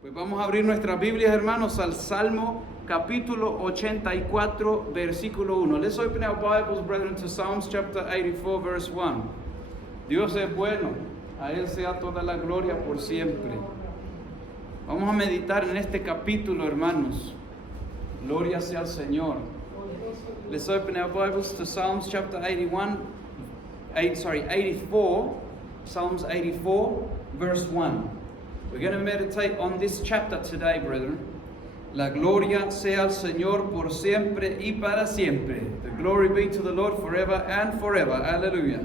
Pues vamos a abrir nuestras Biblias, hermanos, al Salmo capítulo 84, versículo 1. Let's open our Bibles, brethren, to Psalms chapter 84, verse 1. Dios es bueno, a Él sea toda la gloria por siempre. Vamos a meditar en este capítulo, hermanos. Gloria sea al Señor. Let's open our Bibles to Psalms chapter 84, Psalms 84, verse 1. We're going to meditate on this chapter today, brethren. La gloria sea al Señor por siempre y para siempre. The glory be to the Lord forever and forever. Aleluya.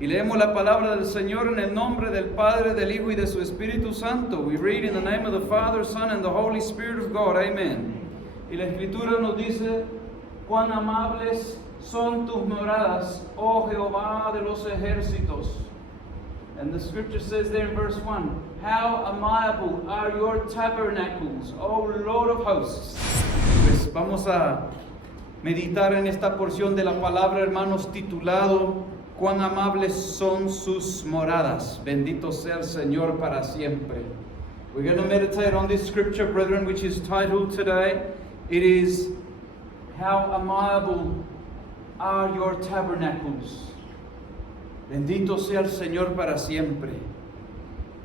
Y leemos la palabra del Señor en el nombre del Padre, del Hijo y de su Espíritu Santo. We read in the name of the Father, Son, and the Holy Spirit of God. Amen. Y la Escritura nos dice: cuán amables son tus moradas, oh Jehová de los ejércitos. And the scripture says there in verse 1, how amiable are your tabernacles, O Lord of hosts. Pues vamos a meditar en esta porción de la palabra, hermanos, titulado cuán amables son sus moradas. Bendito sea el Señor para siempre. We're going to meditate on this scripture, brethren, which is titled today, it is, how amiable are your tabernacles. Bendito sea el Señor para siempre.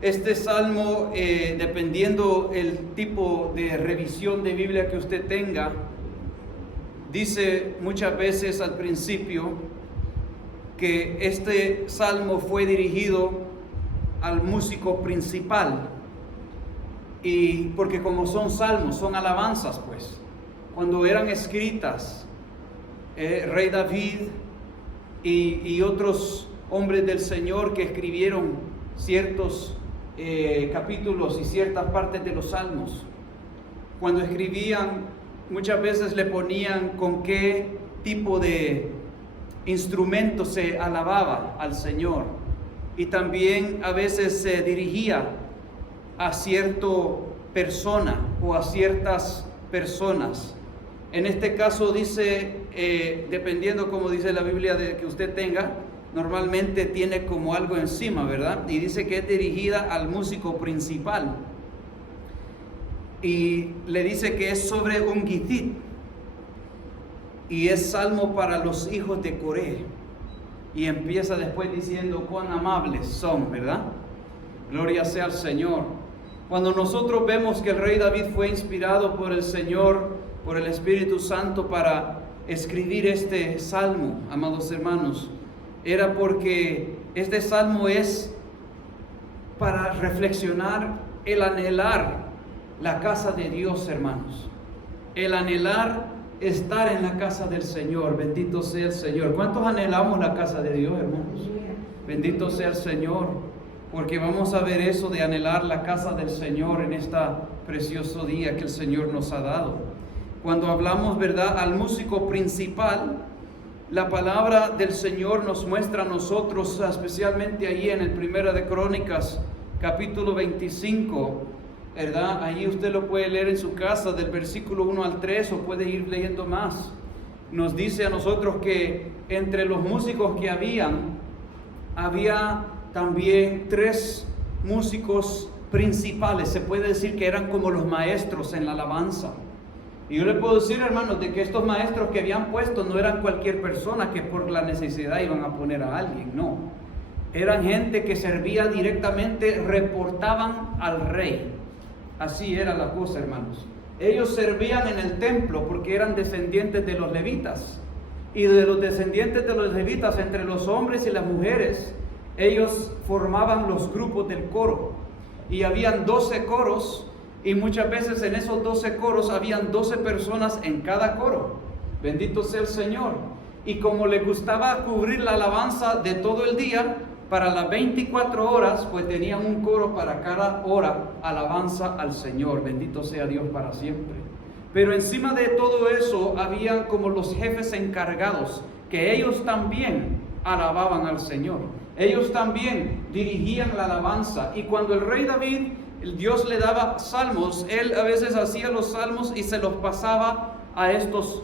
Este salmo, dependiendo el tipo de revisión de Biblia que usted tenga, dice muchas veces al principio que este salmo fue dirigido al músico principal. Y porque como son salmos, son alabanzas, pues, cuando eran escritas, Rey David y otros hombres del Señor que escribieron ciertos capítulos y ciertas partes de los salmos, cuando escribían, muchas veces le ponían con qué tipo de instrumento se alababa al Señor, y también a veces se dirigía a cierta persona o a ciertas personas. En este caso dice, dependiendo como dice la Biblia que usted tenga, normalmente tiene como algo encima, ¿verdad? Y dice que es dirigida al músico principal. Y le dice que es sobre un gitit. Y es salmo para los hijos de Coré. Y empieza después diciendo cuán amables son, ¿verdad? Gloria sea al Señor. Cuando nosotros vemos que el rey David fue inspirado por el Señor, por el Espíritu Santo para escribir este salmo, amados hermanos, era porque este salmo es para reflexionar el anhelar la casa de Dios, hermanos. El anhelar estar en la casa del Señor. Bendito sea el Señor. ¿Cuántos anhelamos la casa de Dios, hermanos? Bendito sea el Señor, porque vamos a ver eso de anhelar la casa del Señor en este precioso día que el Señor nos ha dado. Cuando hablamos, ¿verdad?, al músico principal, la palabra del Señor nos muestra a nosotros, especialmente ahí en el Primera de Crónicas, capítulo 25, ¿verdad? Ahí usted lo puede leer en su casa, del versículo 1 al 3, o puede ir leyendo más. Nos dice a nosotros que entre los músicos que había también 3 músicos principales. Se puede decir que eran como los maestros en la alabanza. Y yo le puedo decir, hermanos, de que estos maestros que habían puesto no eran cualquier persona que por la necesidad iban a poner a alguien, no. Eran gente que servía directamente, reportaban al rey. Así era la cosa, hermanos. Ellos servían en el templo porque eran descendientes de los levitas. Y de los descendientes de los levitas, entre los hombres y las mujeres, ellos formaban los grupos del coro. Y habían 12 coros. Y muchas veces en esos 12 coros habían 12 personas en cada coro. Bendito sea el Señor. Y como les gustaba cubrir la alabanza de todo el día, para las 24 horas, pues tenían un coro para cada hora, alabanza al Señor. Bendito sea Dios para siempre. Pero encima de todo eso, habían como los jefes encargados, que ellos también alababan al Señor. Ellos también dirigían la alabanza. Y cuando el rey David, Dios le daba salmos, él a veces hacía los salmos y se los pasaba a estos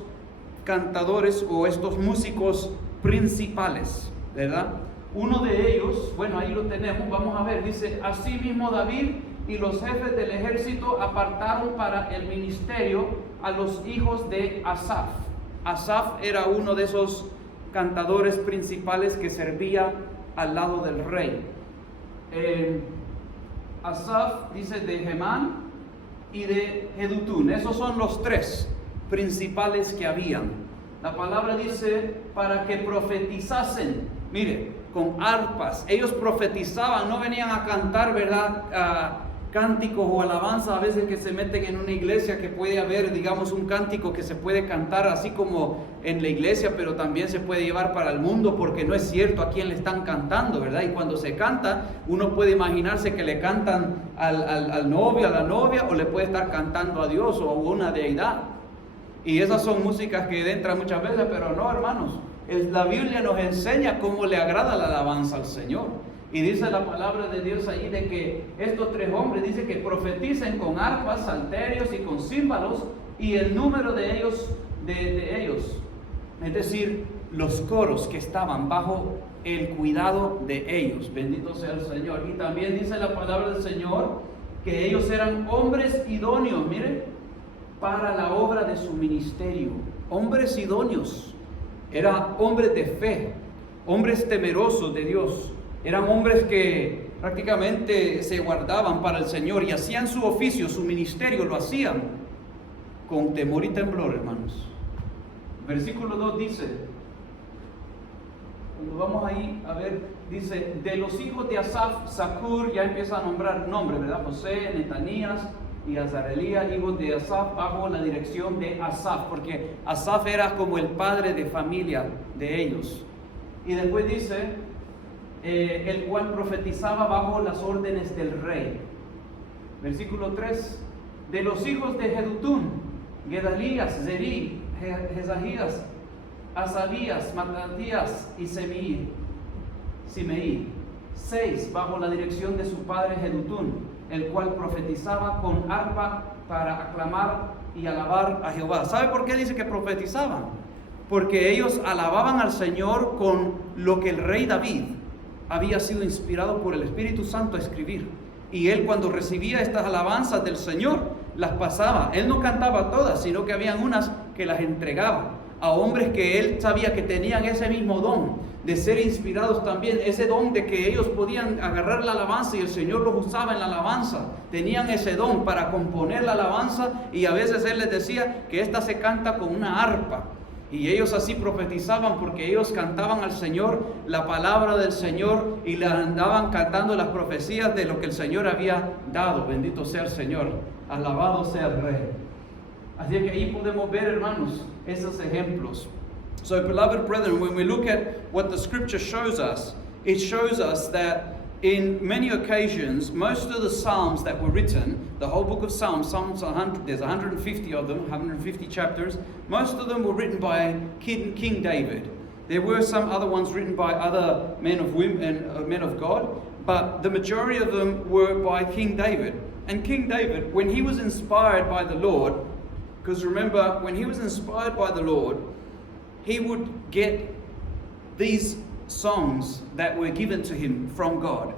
cantadores o estos músicos principales, ¿verdad? Uno de ellos, bueno, ahí lo tenemos, vamos a ver, dice: así mismo David y los jefes del ejército apartaron para el ministerio a los hijos de Asaf. Asaf era uno de esos cantadores principales que servía al lado del rey. Asaf dice de Hemán y de Jedutún. Esos son los tres principales que habían. La palabra dice para que profetizasen, mire, con arpas. Ellos profetizaban, no venían a cantar, ¿verdad? Cánticos o alabanzas a veces que se meten en una iglesia, que puede haber, digamos, un cántico que se puede cantar así como en la iglesia, pero también se puede llevar para el mundo, porque no es cierto a quién le están cantando, ¿verdad? Y cuando se canta, uno puede imaginarse que le cantan al novio, a la novia, o le puede estar cantando a Dios o a una deidad. Y esas son músicas que entran muchas veces, pero no, hermanos. La Biblia nos enseña cómo le agrada la alabanza al Señor. Y dice la palabra de Dios allí de que estos tres hombres, dice que profeticen con arpas, salterios y con címbalos, y el número de ellos, es decir, los coros que estaban bajo el cuidado de ellos. Bendito sea el Señor. Y también dice la palabra del Señor que ellos eran hombres idóneos, mire, para la obra de su ministerio. Hombres idóneos. Eran hombres de fe, hombres temerosos de Dios. Eran hombres que prácticamente se guardaban para el Señor y hacían su oficio, su ministerio, lo hacían con temor y temblor, hermanos. Versículo 2 dice, cuando vamos ahí a ver, dice, de los hijos de Asaf, Zacur, ya empieza a nombrar nombres, ¿verdad? José, Netanías y Azarelía, hijos de Asaf, bajo la dirección de Asaf, porque Asaf era como el padre de familia de ellos. Y después dice, el cual profetizaba bajo las órdenes del rey. Versículo 3, de los hijos de Jedutún, Gedalías, Zerí, Jezahías, Asabías, Matatías y Simeí. 6, bajo la dirección de su padre Jedutún, el cual profetizaba con arpa para aclamar y alabar a Jehová. ¿Sabe por qué dice que profetizaban? Porque ellos alababan al Señor con lo que el rey David había sido inspirado por el Espíritu Santo a escribir. Y él, cuando recibía estas alabanzas del Señor, las pasaba. Él no cantaba todas, sino que habían unas que las entregaba a hombres que él sabía que tenían ese mismo don de ser inspirados también, ese don de que ellos podían agarrar la alabanza y el Señor los usaba en la alabanza. Tenían ese don para componer la alabanza, y a veces él les decía que esta se canta con una arpa. Y ellos así profetizaban porque ellos cantaban al Señor la palabra del Señor y le andaban cantando las profecías de lo que el Señor había dado. Bendito sea el Señor, alabado sea el Rey. Así que ahí podemos ver, hermanos, esos ejemplos. So, beloved brethren, when we look at what the scripture shows us, it shows us that in many occasions, most of the Psalms that were written, the whole book of Psalms, there's 150 of them, 150 chapters, most of them were written by King David. There were some other ones written by other men of God, but the majority of them were by King David. And King David, when he was inspired by the Lord, because remember, when he was inspired by the Lord, he would get these songs that were given to him from God.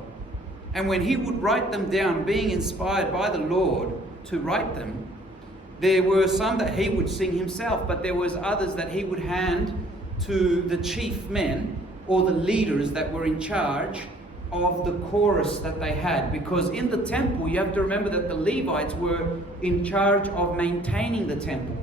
And when he would write them down, being inspired by the Lord to write them, there were some that he would sing himself, but there was others that he would hand to the chief men or the leaders that were in charge of the chorus that they had. Because in the temple, you have to remember that the Levites were in charge of maintaining the temple.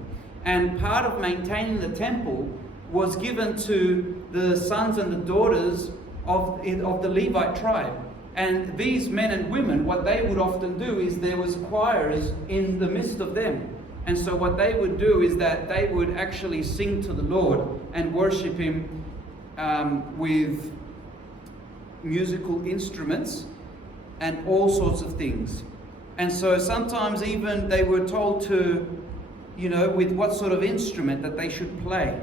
And part of maintaining the temple was given to the sons and the daughters of the Levite tribe. And these men and women, what they would often do is there was choirs in the midst of them. And so what they would do is that they would actually sing to the Lord and worship Him with musical instruments and all sorts of things. And so sometimes even they were told to, with what sort of instrument that they should play.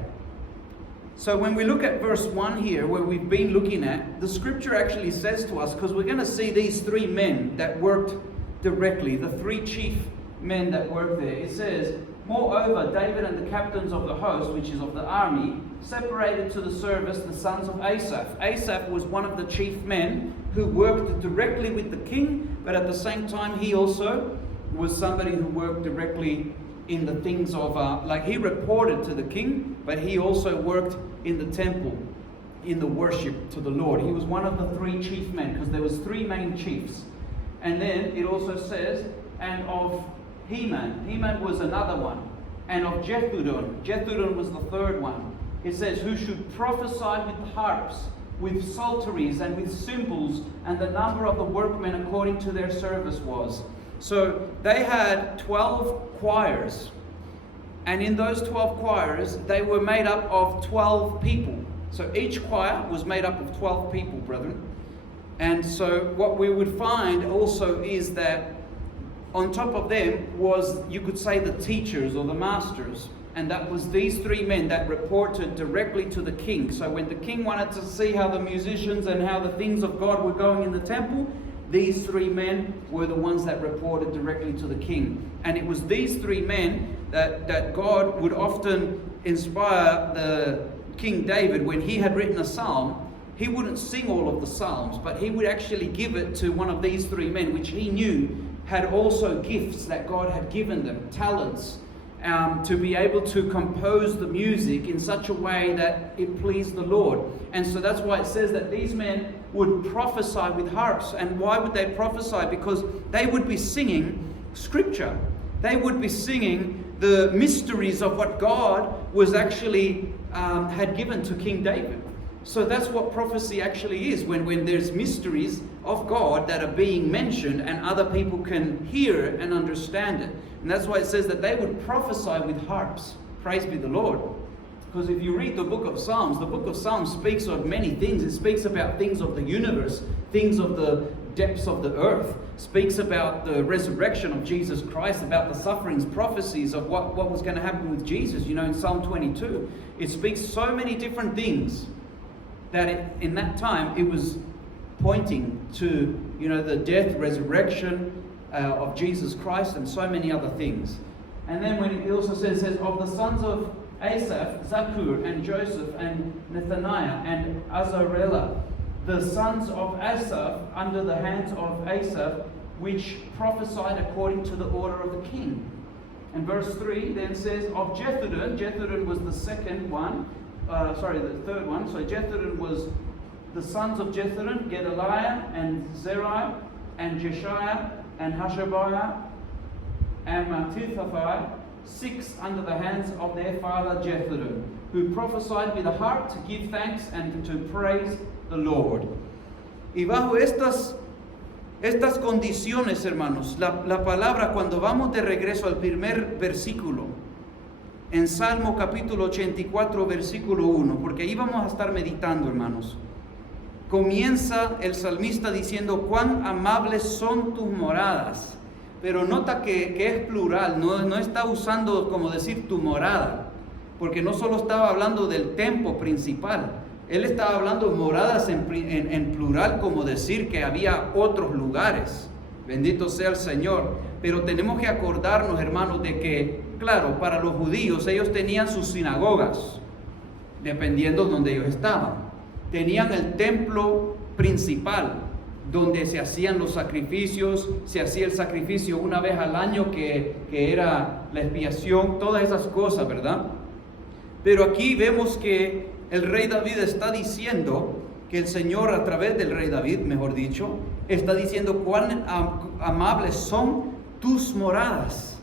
So when we look at verse 1 here, where we've been looking at, the scripture actually says to us, because we're going to see these three men that worked directly, the three chief men that worked there. It says, moreover, David and the captains of the host, which is of the army, separated to the service the sons of Asaph. Asaph was one of the chief men who worked directly with the king but at the same time, he also was somebody who worked directly in the things of, like he reported to the king, but he also worked in the temple, in the worship to the Lord. He was one of the three chief men, because there was three main chiefs. And then it also says, and of Heman. Heman was another one. And of Jeduthun. Jeduthun was the third one. It says, who should prophesy with harps, with psalteries, and with cymbals, and the number of the workmen according to their service was. So they had 12 choirs. And in those 12 choirs, they were made up of 12 people. So each choir was made up of 12 people, brethren. And so what we would find also is that on top of them was, you could say, the teachers or the masters. And that was these three men that reported directly to the king. So when the king wanted to see how the musicians and how the things of God were going in the temple, these three men were the ones that reported directly to the king. And it was these three men that God would often inspire the King David. When he had written a psalm, he wouldn't sing all of the psalms, but he would actually give it to one of these three men, which he knew had also gifts that God had given them, talents, to be able to compose the music in such a way that it pleased the Lord. And so that's why it says that these men would prophesy with harps. And why would they prophesy? Because they would be singing scripture. They would be singing the mysteries of what God was actually had given to King David. So that's what prophecy actually is, when there's mysteries of God that are being mentioned and other people can hear and understand it. And that's why it says that they would prophesy with harps. Praise be the Lord. Because if you read the book of Psalms speaks of many things. It speaks about things of the universe, things of the depths of the earth, speaks about the resurrection of Jesus Christ, about the sufferings, prophecies of what was going to happen with Jesus. You know, in Psalm 22, it speaks so many different things that in that time it was pointing to, you know, the death, resurrection of Jesus Christ, and so many other things. And then when it also says of the sons of Asaph, Zakur and Joseph and Nethaniah and Azarela, the sons of Asaph under the hands of Asaph, which prophesied according to the order of the king. And verse 3 then says of Jeduthun. Jeduthun was the second one. The third one. So Jeduthun was the sons of Jeduthun, Gedaliah and Zeri and Jeshiah and Hashabiah and Matithathai, 6 under the hands of their father Jeduthun, who prophesied with a harp to give thanks and to praise the Lord. Y bajo estas condiciones, hermanos, la palabra, cuando vamos de regreso al primer versículo, en Salmo capítulo 84, versículo 1, porque ahí vamos a estar meditando, hermanos. Comienza el salmista diciendo, cuán amables son tus moradas. Pero nota que es plural, no está usando como decir tu morada, porque no solo estaba hablando del templo principal, él estaba hablando de moradas en plural, como decir que había otros lugares. Bendito sea el Señor. Pero tenemos que acordarnos, hermanos, de que, claro, para los judíos ellos tenían sus sinagogas, dependiendo de donde ellos estaban. Tenían el templo principal, donde se hacían los sacrificios, se hacía el sacrificio una vez al año, que era la expiación, todas esas cosas, ¿verdad? Pero aquí vemos que el rey David está diciendo, que el Señor a través del rey David, mejor dicho, está diciendo cuán amables son tus moradas,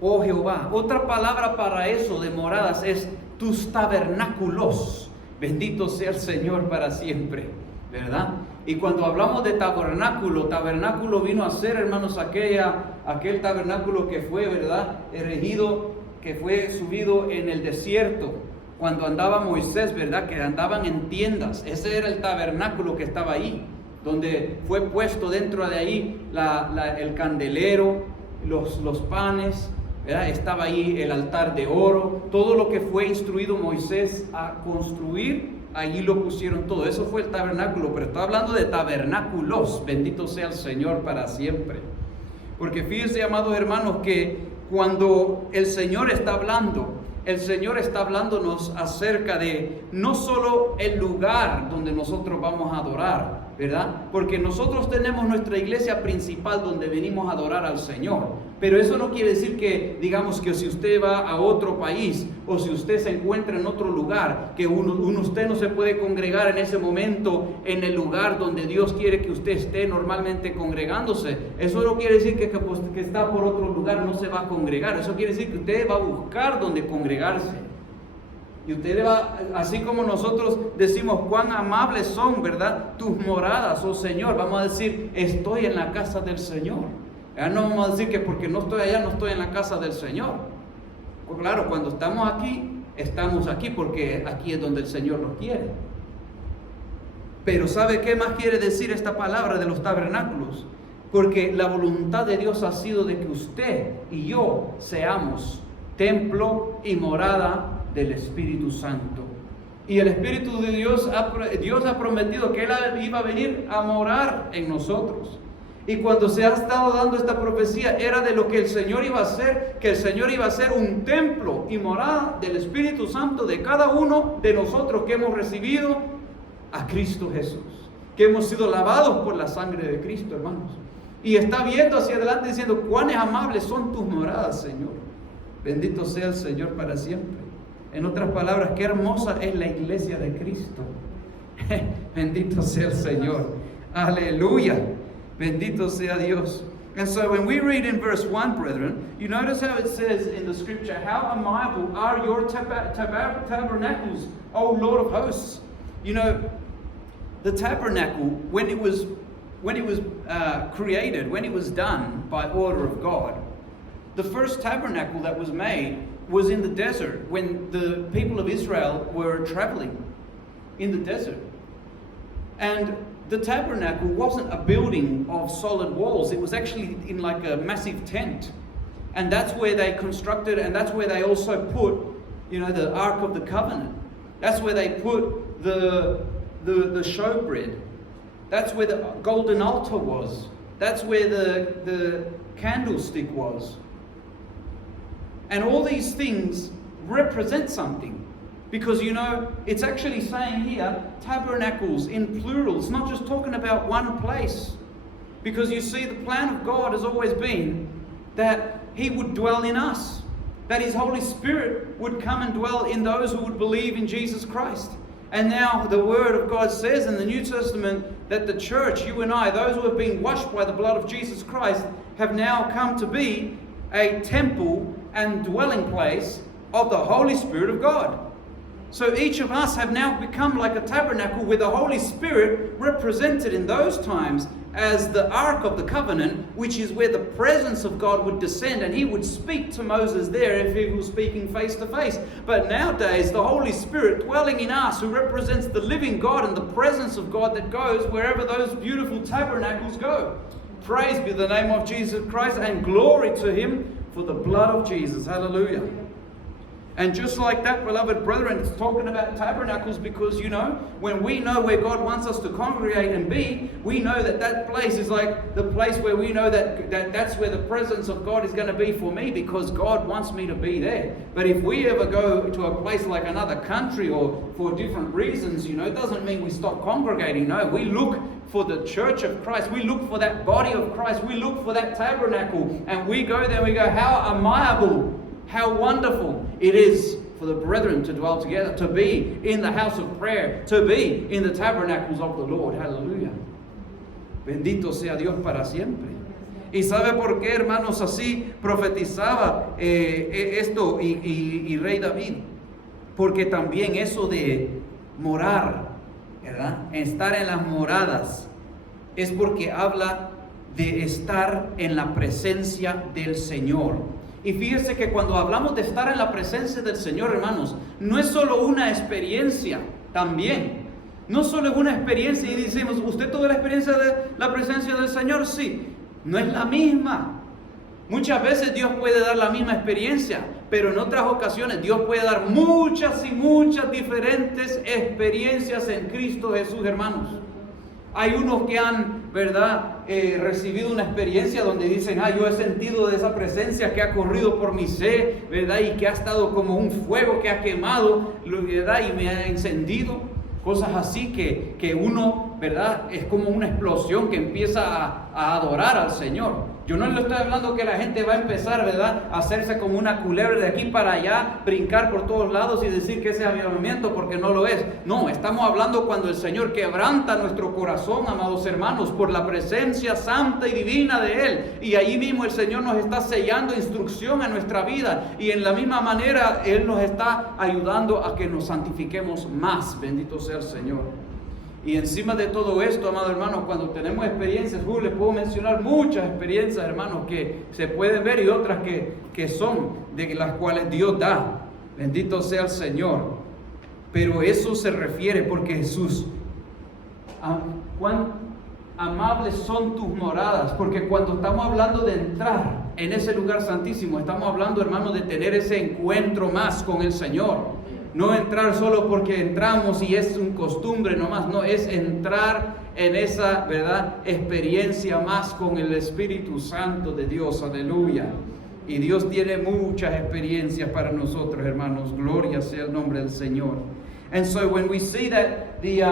oh Jehová. Otra palabra para eso de moradas es tus tabernáculos. Bendito sea el Señor para siempre, ¿verdad? Y cuando hablamos de tabernáculo vino a ser, hermanos, aquel tabernáculo que fue, ¿verdad?, erigido, que fue subido en el desierto, cuando andaba Moisés, ¿verdad?, que andaban en tiendas. Ese era el tabernáculo que estaba ahí, donde fue puesto dentro de ahí el candelero, los panes, ¿verdad? Estaba ahí el altar de oro, todo lo que fue instruido Moisés a construir, allí lo pusieron todo. Eso fue el tabernáculo, pero está hablando de tabernáculos. Bendito sea el Señor para siempre. Porque fíjense, amados hermanos, que cuando el Señor está hablándonos acerca de no solo el lugar donde nosotros vamos a adorar, ¿verdad? Porque nosotros tenemos nuestra iglesia principal donde venimos a adorar al Señor. Pero eso no quiere decir que, digamos, que si usted va a otro país o si usted se encuentra en otro lugar, que usted no se puede congregar en ese momento en el lugar donde Dios quiere que usted esté normalmente congregándose. Eso no quiere decir que está por otro lugar no se va a congregar. Eso quiere decir que usted va a buscar donde congregarse. Y usted va, así como nosotros decimos cuán amables son, ¿verdad? Tus moradas, oh Señor. Vamos a decir, estoy en la casa del Señor. Ya no vamos a decir que porque no estoy allá, no estoy en la casa del Señor. Pues claro, cuando estamos aquí porque aquí es donde el Señor nos quiere. Pero ¿sabe qué más quiere decir esta palabra de los tabernáculos? Porque la voluntad de Dios ha sido de que usted y yo seamos templo y morada del Espíritu Santo. Y el Espíritu de Dios ha prometido que Él iba a venir a morar en nosotros. Y cuando se ha estado dando esta profecía, era de lo que el Señor iba a hacer, que el Señor iba a ser un templo y morada del Espíritu Santo de cada uno de nosotros que hemos recibido a Cristo Jesús, que hemos sido lavados por la sangre de Cristo, hermanos. Y está viendo hacia adelante diciendo, cuán amables son tus moradas, Señor. Bendito sea el Señor para siempre. En otras palabras, qué hermosa es la iglesia de Cristo. Bendito sea el Señor. Aleluya. Bendito sea Dios. And so when we read in verse 1, brethren, you notice how it says in the scripture, how amiable are your tabernacles, O Lord of hosts. You know, the tabernacle, when it was created, when it was done by order of God, the first tabernacle that was made was in the desert when the people of Israel were traveling in the desert. And the tabernacle wasn't a building of solid walls. It was actually in like a massive tent. And that's where they constructed, and that's where they also put, you know, the Ark of the Covenant. That's where they put the showbread. That's where the golden altar was. That's where the candlestick was. And all these things represent something. Because, you know, it's actually saying here, tabernacles in plural. It's not just talking about one place. Because you see, the plan of God has always been that He would dwell in us. That His Holy Spirit would come and dwell in those who would believe in Jesus Christ. And now the Word of God says in the New Testament that the church, you and I, those who have been washed by the blood of Jesus Christ, have now come to be a temple and dwelling place of the Holy Spirit of God. So each of us have now become like a tabernacle with the Holy Spirit represented in those times as the Ark of the Covenant, which is where the presence of God would descend, and He would speak to Moses there if he was speaking face to face. But nowadays, the Holy Spirit dwelling in us, who represents the living God and the presence of God that goes wherever those beautiful tabernacles go. Praise be the name of Jesus Christ, and glory to Him for the blood of Jesus. Hallelujah. And just like that, beloved brethren, it's talking about tabernacles because, you know, when we know where God wants us to congregate and be, we know that that place is like the place where we know that's where the presence of God is going to be for me, because God wants me to be there. But if we ever go to a place like another country or for different reasons, you know, it doesn't mean we stop congregating. No, we look for the church of Christ. We look for that body of Christ. We look for that tabernacle. And we go there and we go, how amiable, how wonderful it is for the brethren to dwell together, to be in the house of prayer, to be in the tabernacles of the Lord. Hallelujah. Bendito sea Dios para siempre. ¿Y sabe por qué, hermanos, así profetizaba esto y rey David? Porque también eso de morar, ¿verdad? Estar en las moradas, es porque habla de estar en la presencia del Señor. Y fíjese que cuando hablamos de estar en la presencia del Señor, hermanos, no es solo una experiencia, también. No solo es una experiencia y decimos, ¿usted tuvo la experiencia de la presencia del Señor? Sí, no es la misma. Muchas veces Dios puede dar la misma experiencia, pero en otras ocasiones Dios puede dar muchas y muchas diferentes experiencias en Cristo Jesús, hermanos. Hay unos que han, ¿verdad?, recibido una experiencia donde dicen, yo he sentido de esa presencia que ha corrido por mi ser, ¿verdad?, y que ha estado como un fuego que ha quemado, ¿verdad?, y me ha encendido. cosas así que uno, ¿verdad? Es como una explosión que empieza a adorar al Señor. Yo no le estoy hablando que la gente va a empezar, ¿verdad?, a hacerse como una culebra de aquí para allá, brincar por todos lados y decir que ese es avivamiento, porque no lo es. No, estamos hablando cuando el Señor quebranta nuestro corazón, amados hermanos, por la presencia santa y divina de Él. Y ahí mismo el Señor nos está sellando instrucción a nuestra vida. Y en la misma manera Él nos está ayudando a que nos santifiquemos más. Bendito sea el Señor. Y encima de todo esto, amados hermanos, cuando tenemos experiencias, les puedo mencionar muchas experiencias, hermanos, que se pueden ver y otras que son de las cuales Dios da. Bendito sea el Señor. Pero eso se refiere porque Jesús, cuán amables son tus moradas, porque cuando estamos hablando de entrar en ese lugar santísimo, estamos hablando, hermanos, de tener ese encuentro más con el Señor. No entrar solo porque entramos y es un costumbre nomás, no, es entrar en esa, ¿verdad?, experiencia más con el Espíritu Santo de Dios, aleluya. Y Dios tiene muchas experiencias para nosotros, hermanos, gloria sea el nombre del Señor. And so when we see that the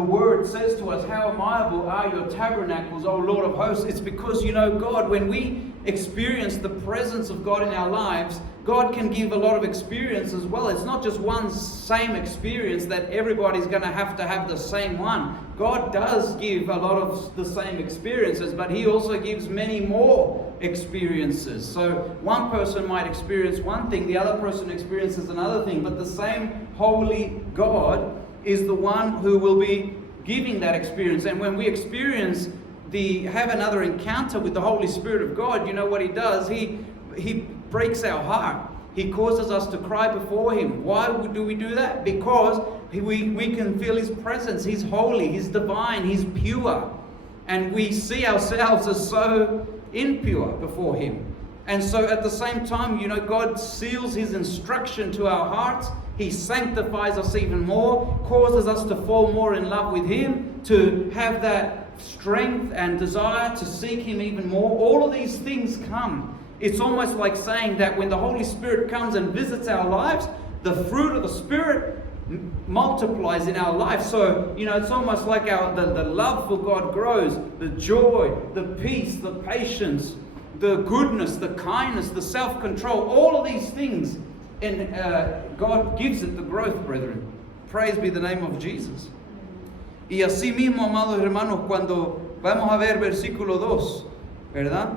word says to us, how amiable are your tabernacles, O Lord of hosts, it's because, God, when we experience the presence of God in our lives, God can give a lot of experience as well. It's not just one same experience that everybody's going to have the same one. God does give a lot of the same experiences, but He also gives many more experiences. So one person might experience one thing, the other person experiences another thing, but the same holy God is the one who will be giving that experience. And when we have another encounter with the Holy Spirit of God, you know what He does? He breaks our heart. He causes us to cry before Him. Why do we do that? Because we can feel His presence. He's holy, He's divine, He's pure. And we see ourselves as so impure before Him. And so at the same time, God seals His instruction to our hearts. He sanctifies us even more, causes us to fall more in love with Him, to have that strength and desire to seek Him even more. All of these things come. It's almost like saying that when the Holy Spirit comes and visits our lives, the fruit of the Spirit multiplies in our life. So, it's almost like the love for God grows, the joy, the peace, the patience, the goodness, the kindness, the self-control, all of these things. And God gives it the growth, brethren. Praise be the name of Jesus. Y así mismo, amados hermanos, cuando vamos a ver versículo 2, ¿verdad?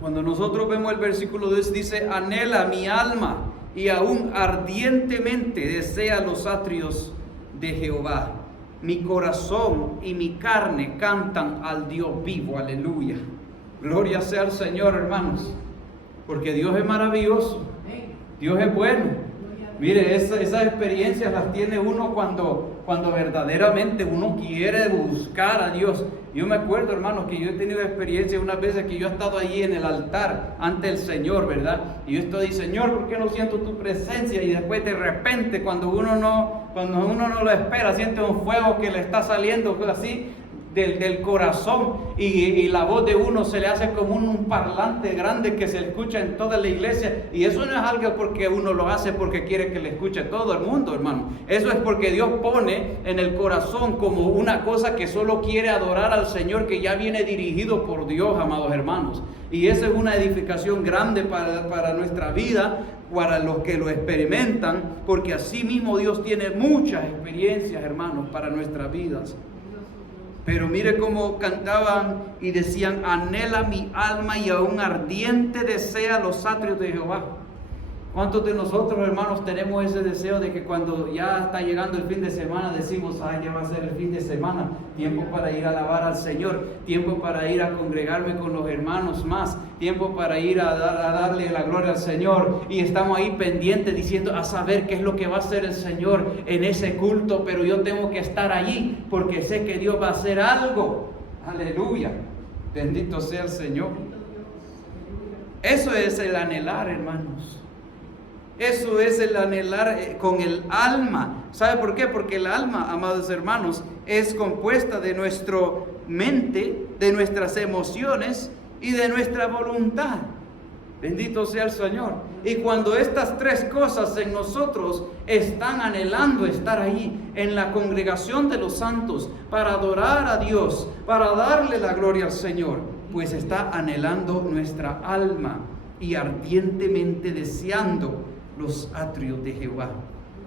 Cuando nosotros vemos el versículo 2, dice, anhela mi alma y aún ardientemente desea los atrios de Jehová. Mi corazón y mi carne cantan al Dios vivo, aleluya. Gloria sea al Señor, hermanos, porque Dios es maravilloso, Dios es bueno. Mire, esas experiencias las tiene uno cuando verdaderamente uno quiere buscar a Dios. Yo me acuerdo, hermanos, que yo he tenido experiencias unas veces que yo he estado allí en el altar ante el Señor, ¿verdad? Y yo estoy, Señor, ¿por qué no siento tu presencia? Y después de repente, cuando uno no lo espera, siente un fuego que le está saliendo así del corazón y la voz de uno se le hace como un parlante grande que se escucha en toda la iglesia. Y eso no es algo porque uno lo hace porque quiere que le escuche todo el mundo, hermano. Eso es porque Dios pone en el corazón como una cosa que solo quiere adorar al Señor, que ya viene dirigido por Dios, amados hermanos. Y esa es una edificación grande para nuestra vida, para los que lo experimentan, porque así mismo Dios tiene muchas experiencias, hermanos, para nuestras vidas. Pero mire cómo cantaban y decían, anhela mi alma y aún ardiente desea los atrios de Jehová. ¿Cuántos de nosotros, hermanos, tenemos ese deseo de que cuando ya está llegando el fin de semana decimos, ay, ya va a ser el fin de semana, tiempo para ir a alabar al Señor, tiempo para ir a congregarme con los hermanos más, tiempo para ir a darle la gloria al Señor? Y estamos ahí pendientes diciendo, a saber qué es lo que va a hacer el Señor en ese culto, pero yo tengo que estar allí porque sé que Dios va a hacer algo. Aleluya, bendito sea el Señor. Eso es el anhelar, hermanos. Eso es el anhelar con el alma. ¿Sabe por qué? Porque el alma, amados hermanos, es compuesta de nuestra mente, de nuestras emociones y de nuestra voluntad. Bendito sea el Señor. Y cuando estas tres cosas en nosotros están anhelando estar ahí, en la congregación de los santos, para adorar a Dios, para darle la gloria al Señor, pues está anhelando nuestra alma y ardientemente deseando los atrios de Jehová.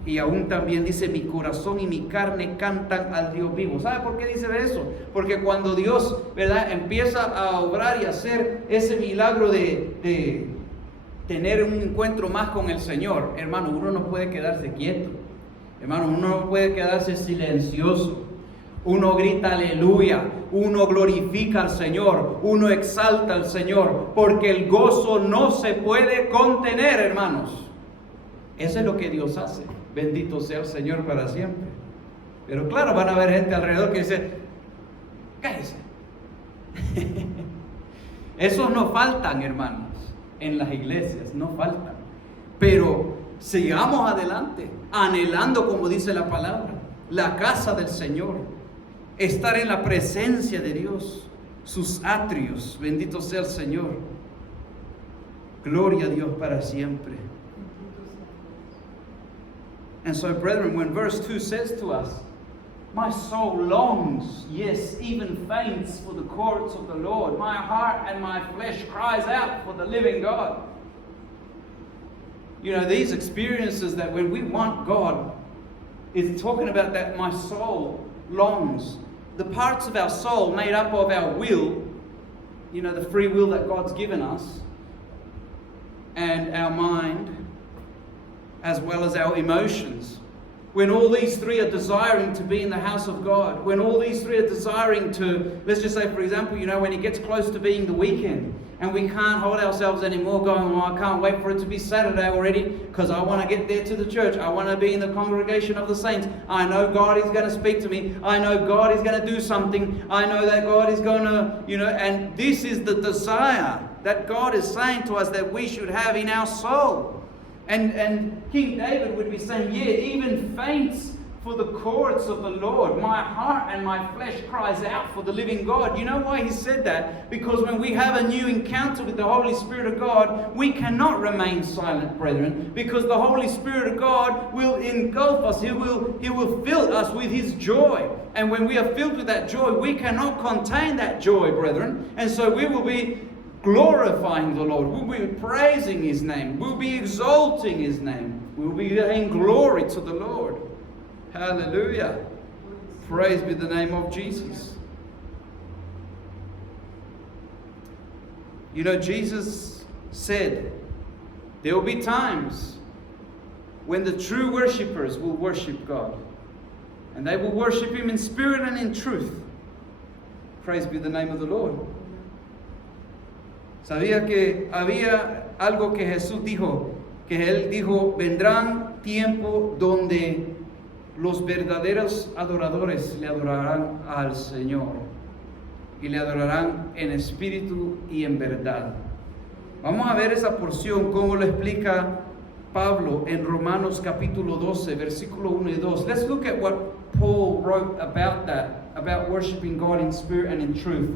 Y aún también dice, mi corazón y mi carne cantan al Dios vivo. ¿Sabe por qué dice eso? Porque cuando Dios, ¿verdad?, empieza a obrar y hacer ese milagro de tener un encuentro más con el Señor, hermano, uno no puede quedarse quieto. Hermano, uno no puede quedarse silencioso. Uno grita aleluya, uno glorifica al Señor, uno exalta al Señor, porque el gozo no se puede contener, hermanos. Eso es lo que Dios hace. Bendito sea el Señor para siempre. Pero claro, van a haber gente alrededor que dice, cállese. Esos no faltan, hermanos, en las iglesias, no faltan. Pero sigamos adelante, anhelando, como dice la palabra, la casa del Señor, estar en la presencia de Dios, sus atrios. Bendito sea el Señor. Gloria a Dios para siempre. And so, brethren, when verse 2 says to us, my soul longs, yes, even faints for the courts of the Lord. My heart and my flesh cries out for the living God. You know, these experiences that when we want God, it's talking about that my soul longs. The parts of our soul made up of our will, you know, the free will that God's given us, and our mind, as well as our emotions. When all these three are desiring to be in the house of God, when all these three are desiring to, let's just say, for example, you know, when it gets close to being the weekend and we can't hold ourselves anymore going, oh, I can't wait for it to be Saturday already because I want to get there to the church. I want to be in the congregation of the saints. I know God is going to speak to me. I know God is going to do something. I know that God is going to, you know, and this is the desire that God is saying to us that we should have in our soul. And King David would be saying, yeah, even faints for the courts of the Lord. My heart and my flesh cries out for the living God. You know why he said that? Because when we have a new encounter with the Holy Spirit of God, we cannot remain silent, brethren, because the Holy Spirit of God will engulf us. He will fill us with His joy. And when we are filled with that joy, we cannot contain that joy, brethren. And so we will be glorifying the Lord. We'll be praising His name. We'll be exalting His name. We'll be giving glory to the Lord. Hallelujah. Praise be the name of Jesus. You know, Jesus said there will be times when the true worshippers will worship God. And they will worship Him in spirit and in truth. Praise be the name of the Lord. Sabía que había algo que Jesús dijo, que Él dijo, vendrán tiempos donde los verdaderos adoradores le adorarán al Señor y le adorarán en espíritu y en verdad. Vamos a ver esa porción, cómo lo explica Pablo en Romanos capítulo 12, versículo 1 y 2. Let's look at what Paul wrote about that, about worshiping God in spirit and in truth,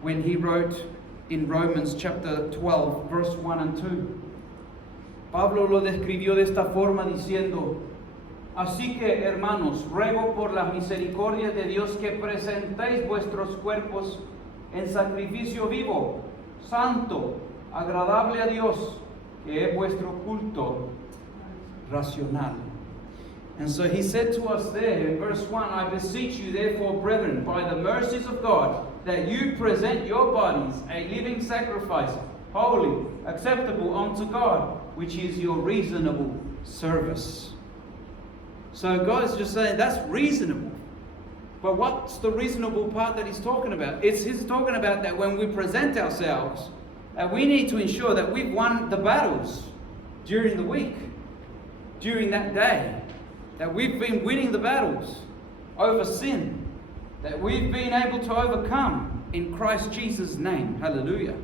when he wrote in Romans chapter 12, verse 1 and 2. Pablo lo describió de esta forma diciendo, así que, hermanos, ruego por las misericordias de Dios que presentéis vuestros cuerpos en sacrificio vivo, santo, agradable a Dios, que es vuestro culto racional. And so he said to us there in verse 1, I beseech you therefore, brethren, by the mercies of God, that you present your bodies a living sacrifice, holy, acceptable unto God, which is your reasonable service. So God's just saying that's reasonable. But what's the reasonable part that He's talking about? He's talking about that when we present ourselves, we need to ensure that we've won the battles during the week, during that day, that we've been winning the battles over sin, that we've been able to overcome in Christ Jesus' name. Hallelujah.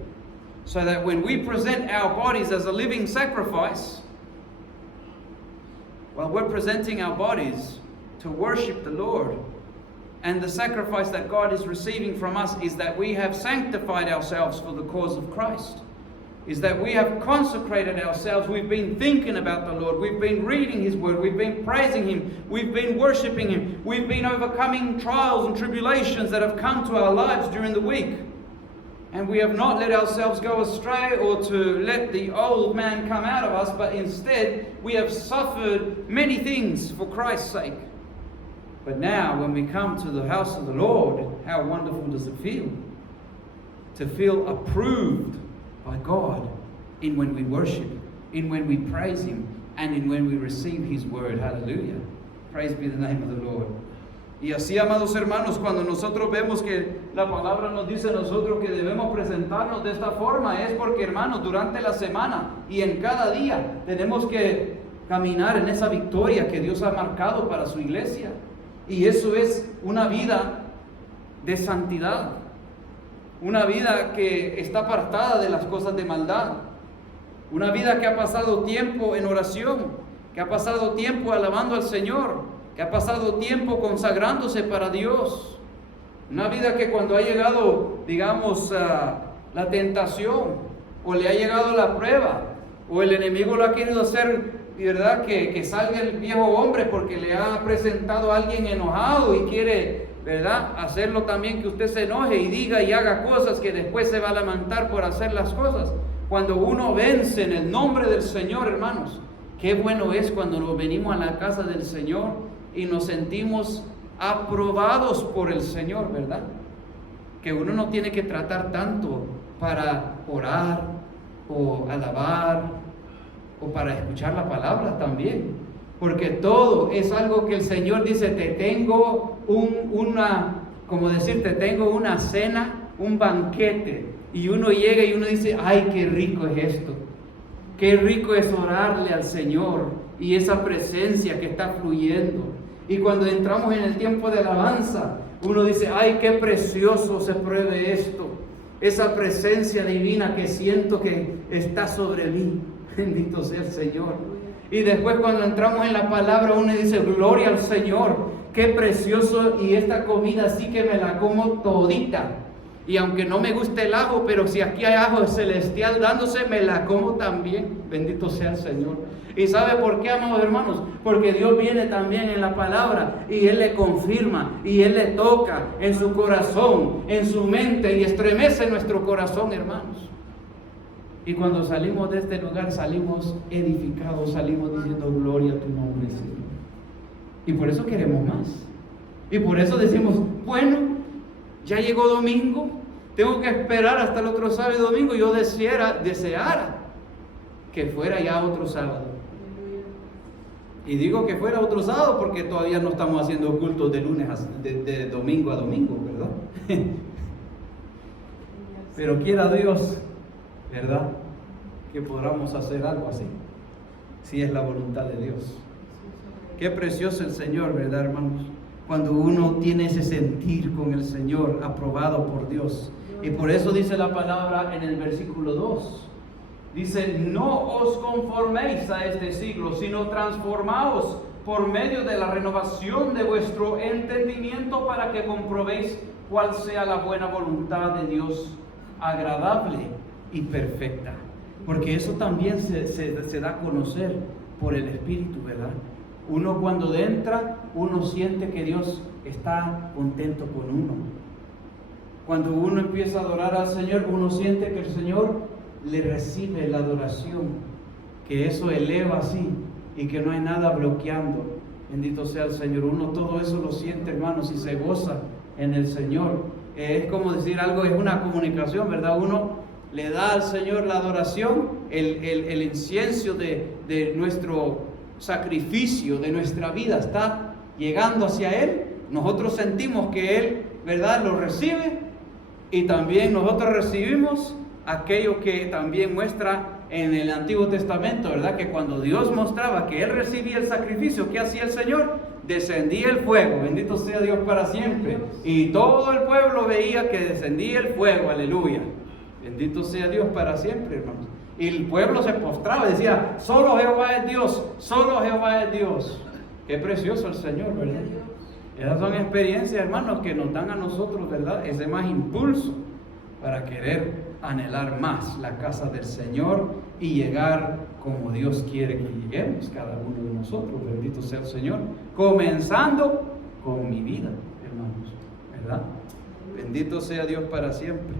So that when we present our bodies as a living sacrifice, well, we're presenting our bodies to worship the Lord. And the sacrifice that God is receiving from us is that we have sanctified ourselves for the cause of Christ. is that we have consecrated ourselves. We've been thinking about the Lord. We've been reading His Word. We've been praising Him. We've been worshiping Him. We've been overcoming trials and tribulations that have come to our lives during the week. And we have not let ourselves go astray or to let the old man come out of us, but instead we have suffered many things for Christ's sake. But now when we come to the house of the Lord, how wonderful does it feel? To feel approved by God in when we worship, in when we praise Him, and in when we receive His Word. Hallelujah. Praise be the name of the Lord. Y así, amados hermanos, cuando nosotros vemos que la palabra nos dice a nosotros que debemos presentarnos de esta forma, es porque, hermanos, durante la semana y en cada día tenemos que caminar en esa victoria que Dios ha marcado para su iglesia. Y eso es una vida de santidad. Una vida que está apartada de las cosas de maldad. Una vida que ha pasado tiempo en oración, que ha pasado tiempo alabando al Señor, que ha pasado tiempo consagrándose para Dios. Una vida que cuando ha llegado, digamos, la tentación, o le ha llegado la prueba, o el enemigo lo ha querido hacer, ¿verdad? Que salga el viejo hombre porque le ha presentado a alguien enojado y quiere, ¿verdad?, hacerlo también que usted se enoje y diga y haga cosas que después se va a lamentar por hacer las cosas. Cuando uno vence en el nombre del Señor, hermanos, qué bueno es cuando nos venimos a la casa del Señor y nos sentimos aprobados por el Señor, ¿verdad? Que uno no tiene que tratar tanto para orar o alabar o para escuchar la palabra también, porque todo es algo que el Señor dice: te tengo te tengo una cena, un banquete, y uno llega y uno dice: ay, qué rico es esto, qué rico es orarle al Señor y esa presencia que está fluyendo. Y cuando entramos en el tiempo de alabanza, uno dice: ay, qué precioso se pruebe esto, esa presencia divina que siento que está sobre mí. Bendito sea el Señor. Y después cuando entramos en la palabra, uno dice: gloria al Señor, qué precioso, y esta comida sí que me la como todita. Y aunque no me guste el ajo, pero si aquí hay ajo celestial dándose, me la como también. Bendito sea el Señor. ¿Y sabe por qué, amados hermanos? Porque Dios viene también en la palabra y Él le confirma y Él le toca en su corazón, en su mente, y estremece nuestro corazón, hermanos. Y cuando salimos de este lugar, salimos edificados, salimos diciendo: gloria a tu nombre, Señor. Y por eso queremos más. Y por eso decimos: bueno, ya llegó domingo, tengo que esperar hasta el otro sábado y domingo. Yo deseara que fuera ya otro sábado. Y digo que fuera otro sábado porque todavía no estamos haciendo cultos de de domingo a domingo, ¿verdad? Pero quiera Dios, ¿verdad?, que podamos hacer algo así, si es la voluntad de Dios. Qué precioso el Señor, ¿verdad, hermanos? Cuando uno tiene ese sentir con el Señor, aprobado por Dios. Y por eso dice la palabra en el versículo 2. Dice: no os conforméis a este siglo, sino transformaos por medio de la renovación de vuestro entendimiento, para que comprobéis cuál sea la buena voluntad de Dios, agradable y perfecta. Porque eso también se da a conocer por el Espíritu, ¿verdad? Uno cuando entra, uno siente que Dios está contento con uno. Cuando uno empieza a adorar al Señor, uno siente que el Señor le recibe la adoración, que eso eleva así y que no hay nada bloqueando. Bendito sea el Señor. Uno todo eso lo siente, hermanos, y se goza en el Señor. Es como decir algo, es una comunicación, ¿verdad? Uno le da al Señor la adoración, el incienso de nuestro sacrificio, de nuestra vida, está llegando hacia Él. Nosotros sentimos que Él, ¿verdad?, lo recibe, y también nosotros recibimos aquello que también muestra en el Antiguo Testamento, ¿verdad? Que cuando Dios mostraba que Él recibía el sacrificio, ¿qué hacía el Señor? Descendía el fuego, bendito sea Dios para siempre. Y todo el pueblo veía que descendía el fuego, aleluya. Bendito sea Dios para siempre, hermanos. Y el pueblo se postraba y decía: solo Jehová es Dios, solo Jehová es Dios. Qué precioso el Señor, ¿verdad? Esas son experiencias, hermanos, que nos dan a nosotros, ¿verdad?, ese más impulso para querer anhelar más la casa del Señor y llegar como Dios quiere que lleguemos cada uno de nosotros. Bendito sea el Señor. Comenzando con mi vida, hermanos, ¿verdad? Bendito sea Dios para siempre.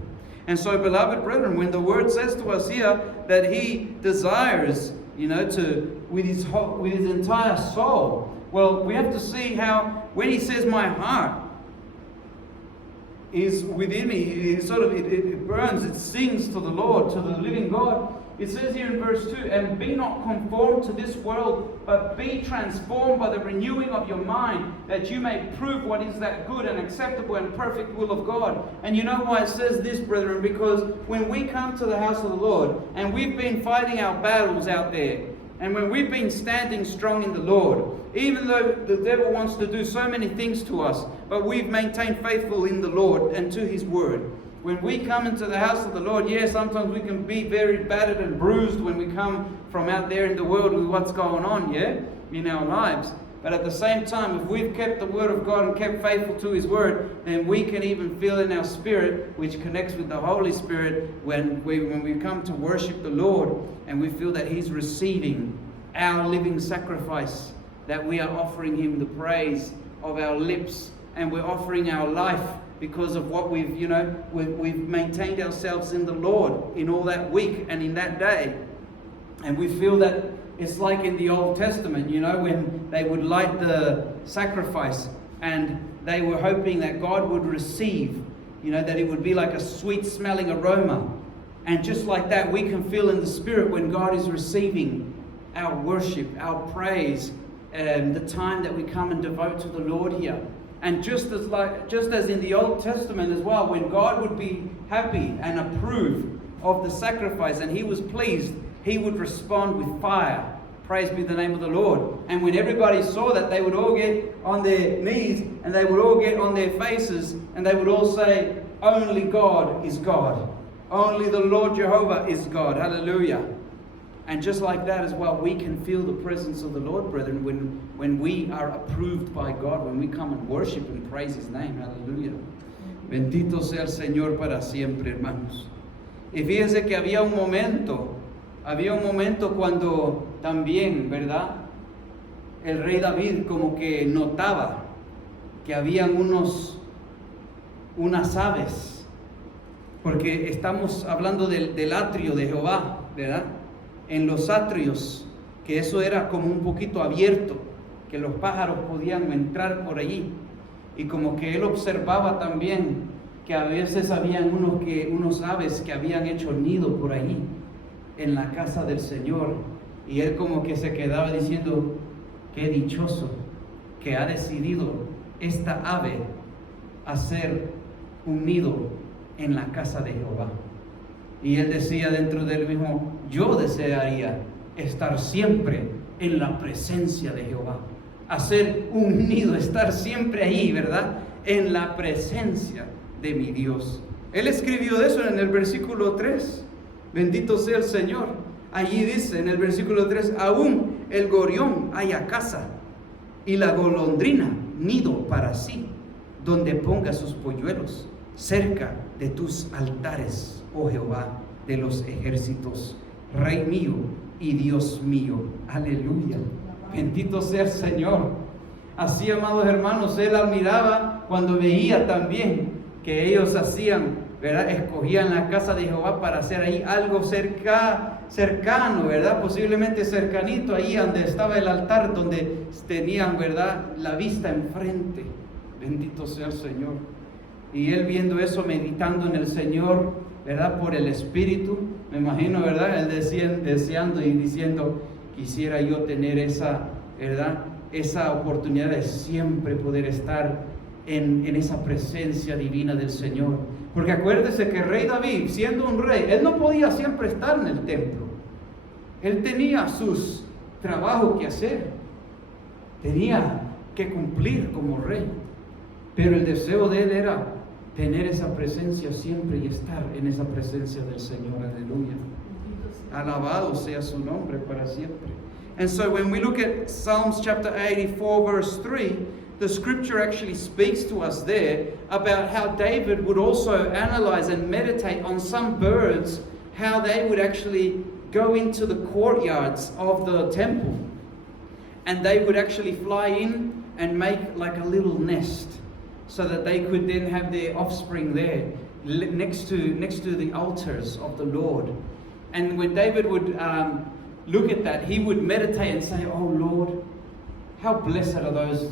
And so, beloved brethren, when the word says to us here that He desires, with his entire soul, well, we have to see how when He says my heart is within me, it burns, it sings to the Lord, to the living God. It says here in verse 2, and be not conformed to this world, but be transformed by the renewing of your mind, that you may prove what is that good and acceptable and perfect will of God. And you know why it says this, brethren? Because when we come to the house of the Lord, and we've been fighting our battles out there, and when we've been standing strong in the Lord, even though the devil wants to do so many things to us, but we've maintained faithful in the Lord and to His word. When we come into the house of the Lord, sometimes we can be very battered and bruised when we come from out there in the world with what's going on, in our lives. But at the same time, if we've kept the word of God and kept faithful to His word, then we can even feel in our spirit, which connects with the Holy Spirit, when we come to worship the Lord, and we feel that He's receiving our living sacrifice, that we are offering Him the praise of our lips, and we're offering our life because of what we've maintained ourselves in the Lord in all that week and in that day. And we feel that it's like in the Old Testament, when they would light the sacrifice and they were hoping that God would receive, that it would be like a sweet smelling aroma. And just like that, we can feel in the Spirit when God is receiving our worship, our praise, the time that we come and devote to the Lord here. And just as in the Old Testament as well, when God would be happy and approve of the sacrifice and He was pleased, He would respond with fire. Praise be the name of the Lord. And when everybody saw that, they would all get on their knees and they would all get on their faces and they would all say, only God is God. Only the Lord Jehovah is God. Hallelujah. And just like that as well, we can feel the presence of the Lord, brethren, when we are approved by God, when we come and worship and praise His name. Hallelujah. Bendito sea el Señor para siempre, hermanos. Y fíjense que había un momento cuando también, ¿verdad? El rey David como que notaba que habían unas aves, porque estamos hablando del atrio de Jehová, ¿verdad? En los atrios, que eso era como un poquito abierto, que los pájaros podían entrar por allí, y como que él observaba también que a veces habían unos aves que habían hecho nido por allí, en la casa del Señor, y él como que se quedaba diciendo, qué dichoso que ha decidido esta ave hacer un nido en la casa de Jehová. Y él decía dentro de él mismo, yo desearía estar siempre en la presencia de Jehová, hacer un nido, estar siempre ahí, ¿verdad? En la presencia de mi Dios. Él escribió eso en el versículo 3. Bendito sea el Señor. Allí dice en el versículo 3, aún el gorión haya casa y la golondrina nido para sí, donde ponga sus polluelos, cerca de tus altares, oh Jehová de los ejércitos, Rey mío y Dios mío. Aleluya. Bendito sea el Señor. Así, amados hermanos, él admiraba cuando veía también que ellos hacían, ¿verdad? Escogían la casa de Jehová para hacer ahí algo cercano, ¿verdad? Posiblemente cercanito, ahí donde estaba el altar, donde tenían, ¿verdad?, la vista enfrente. Bendito sea el Señor. Y él viendo eso, meditando en el Señor, ¿verdad?, por el Espíritu, me imagino, ¿verdad?, él deseando y diciendo, quisiera yo tener esa, ¿verdad?, esa oportunidad de siempre poder estar en esa presencia divina del Señor. Porque acuérdese que el rey David, siendo un rey, él no podía siempre estar en el templo. Él tenía sus trabajos que hacer, tenía que cumplir como rey. Pero el deseo de él era tener esa presencia siempre y estar en esa presencia del Señor. Aleluya. Alabado sea su nombre para siempre. And so when we look at Psalms chapter 84 verse 3, the scripture actually speaks to us there about how David would also analyze and meditate on some birds, how they would actually go into the courtyards of the temple. And they would actually fly in and make like a little nest so that they could then have their offspring there next to the altars of the Lord. And when David would look at that, he would meditate and say, "Oh Lord, how blessed are those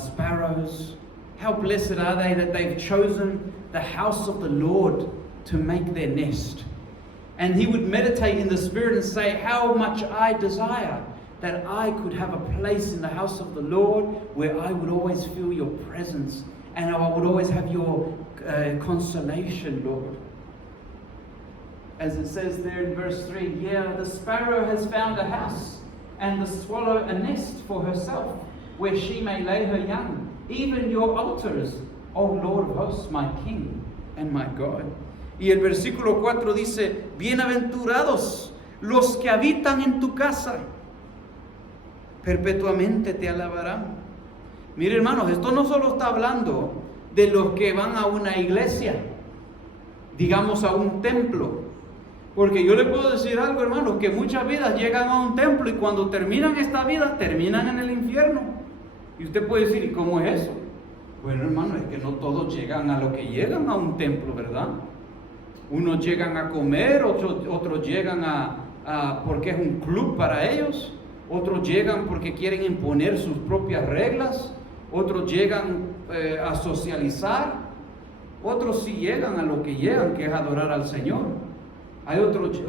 sparrows. How blessed are they that they've chosen the house of the Lord to make their nest." And he would meditate in the Spirit and say, "How much I desire that I could have a place in the house of the Lord where I would always feel your presence and I would always have your consolation, Lord." As it says there in verse 3, "Yeah, the sparrow has found a house, and the swallow a nest for herself, where she may lay her young. Even your altars, O Lord of hosts, my King and my God." Y el versículo 4 dice, "Bienaventurados los que habitan en tu casa, perpetuamente te alabarán." Mire, hermanos, esto no solo está hablando de los que van a una iglesia, digamos a un templo. Porque yo le puedo decir algo, hermanos, que muchas vidas llegan a un templo y cuando terminan esta vida, terminan en el infierno. Y usted puede decir, ¿y cómo es eso? Bueno, hermano, es que no todos llegan a lo que llegan a un templo, ¿verdad? Unos llegan a comer, otros llegan porque es un club para ellos. Otros llegan porque quieren imponer sus propias reglas. Otros llegan a socializar. Otros sí llegan a lo que llegan, que es adorar al Señor. Hay otros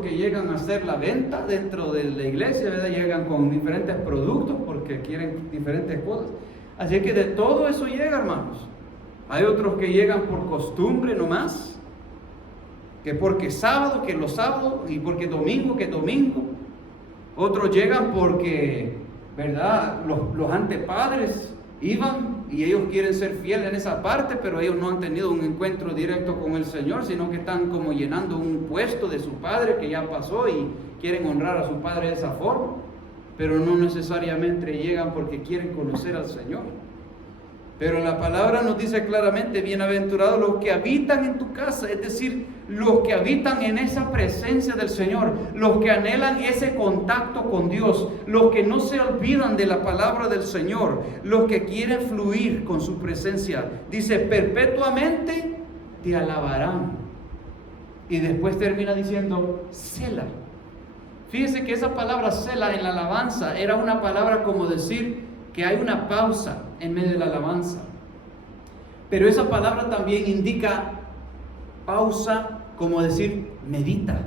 que llegan a hacer la venta dentro de la iglesia, ¿verdad? Llegan con diferentes productos porque quieren diferentes cosas. Así que de todo eso llega, hermanos. Hay otros que llegan por costumbre nomás, que porque sábado, que los sábados, y porque domingo, que domingo. Otros llegan porque, ¿verdad? Los antepadres iban y ellos quieren ser fieles en esa parte, pero ellos no han tenido un encuentro directo con el Señor, sino que están como llenando un puesto de su padre que ya pasó y quieren honrar a su padre de esa forma, pero no necesariamente llegan porque quieren conocer al Señor. Pero la palabra nos dice claramente, bienaventurados los que habitan en tu casa, es decir, los que habitan en esa presencia del Señor, los que anhelan ese contacto con Dios, los que no se olvidan de la palabra del Señor, los que quieren fluir con su presencia. Dice, perpetuamente te alabarán. Y después termina diciendo, Selah. Fíjese que esa palabra Selah en la alabanza era una palabra como decir que hay una pausa en medio de la alabanza. Pero esa palabra también indica pausa, como decir, medita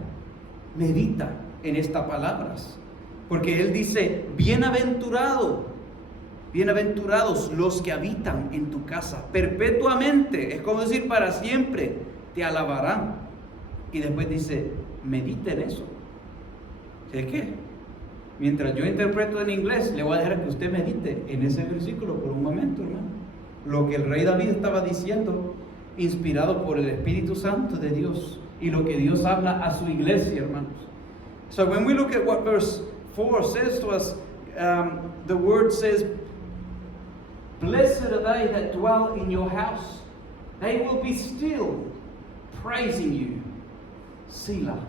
en estas palabras. Porque él dice, bienaventurados los que habitan en tu casa, perpetuamente, es como decir, para siempre, te alabarán. Y después dice, medita en eso. ¿Es qué? Mientras yo interpreto en inglés, le voy a dejar que usted medite en ese versículo por un momento, hermano. Lo que el rey David estaba diciendo, inspirado por el Espíritu Santo de Dios, y lo que Dios habla a su iglesia, hermanos. So when we look at what verse 4 says to us, the word says, "Blessed are they that dwell in your house. They will be still praising you. Selah."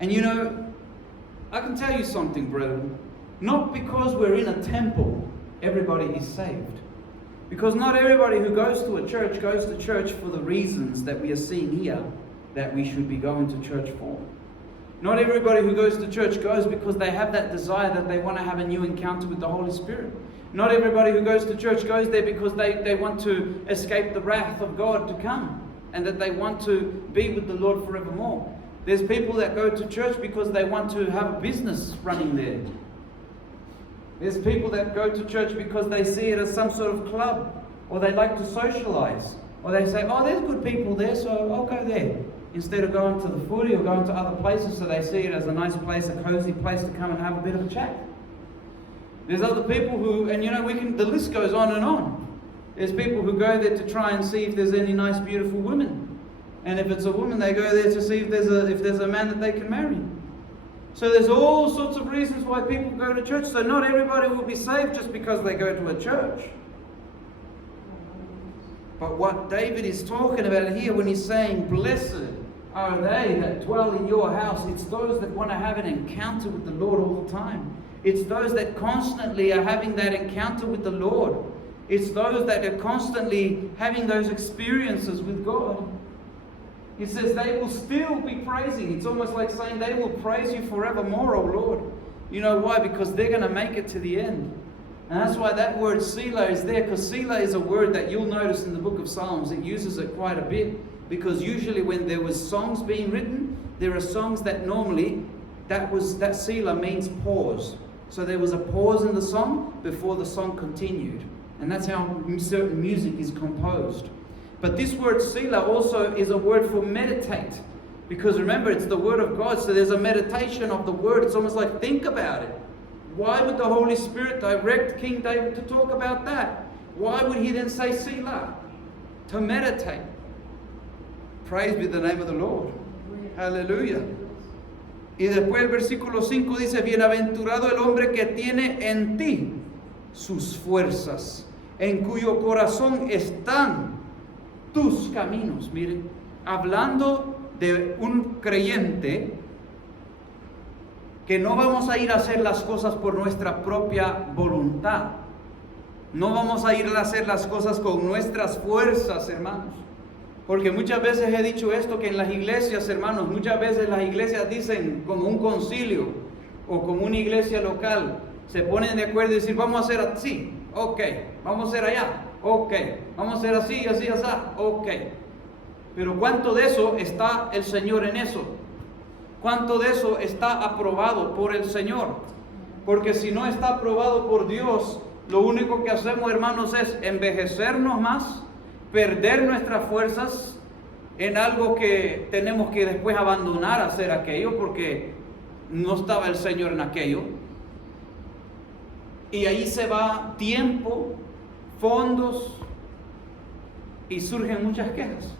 And you know, I can tell you something, brethren. Not because we're in a temple, everybody is saved. Because not everybody who goes to a church goes to church for the reasons that we are seeing here that we should be going to church for. Not everybody who goes to church goes because they have that desire that they want to have a new encounter with the Holy Spirit. Not everybody who goes to church goes there because they want to escape the wrath of God to come and that they want to be with the Lord forevermore. There's people that go to church because they want to have a business running there. There's people that go to church because they see it as some sort of club, or they like to socialize, or they say, oh, there's good people there, so I'll go there. Instead of going to the footy or going to other places, so they see it as a nice place, a cozy place to come and have a bit of a chat. There's other people who, and you know, the list goes on and on. There's people who go there to try and see if there's any nice, beautiful women. And if it's a woman, they go there to see if there's a man that they can marry. So there's all sorts of reasons why people go to church. So not everybody will be saved just because they go to a church. But what David is talking about here when he's saying, blessed are they that dwell in your house, it's those that want to have an encounter with the Lord all the time. It's those that constantly are having that encounter with the Lord. It's those that are constantly having those experiences with God. He says they will still be praising. It's almost like saying they will praise you forevermore, O Lord. You know why? Because they're going to make it to the end. And that's why that word Selah is there, because Selah is a word that you'll notice in the book of Psalms. It uses it quite a bit, because usually when there was songs being written, there are songs that normally, that Selah means pause. So there was a pause in the song before the song continued. And that's how certain music is composed. But this word Selah also is a word for meditate. Because remember, it's the word of God, so there's a meditation of the word. It's almost like, think about it. Why would the Holy Spirit direct King David to talk about that? Why would he then say Selah? To meditate. Praise be the name of the Lord. Aleluya. Y después el versículo 5 dice, bienaventurado el hombre que tiene en ti sus fuerzas, en cuyo corazón están tus caminos. Miren, hablando de un creyente, que no vamos a ir a hacer las cosas por nuestra propia voluntad. No vamos a ir a hacer las cosas con nuestras fuerzas, hermanos. Porque muchas veces he dicho esto, que en las iglesias, hermanos, muchas veces las iglesias dicen, como un concilio o como una iglesia local, se ponen de acuerdo y dicen, vamos a hacer así, ok, vamos a hacer allá, ok, vamos a hacer así, así, así, ok. Pero ¿cuánto de eso está el Señor en eso? ¿Cuánto de eso está aprobado por el Señor? Porque si no está aprobado por Dios, lo único que hacemos, hermanos, es envejecernos más, perder nuestras fuerzas en algo que tenemos que después abandonar hacer aquello porque no estaba el Señor en aquello. Y ahí se va tiempo, fondos y surgen muchas quejas.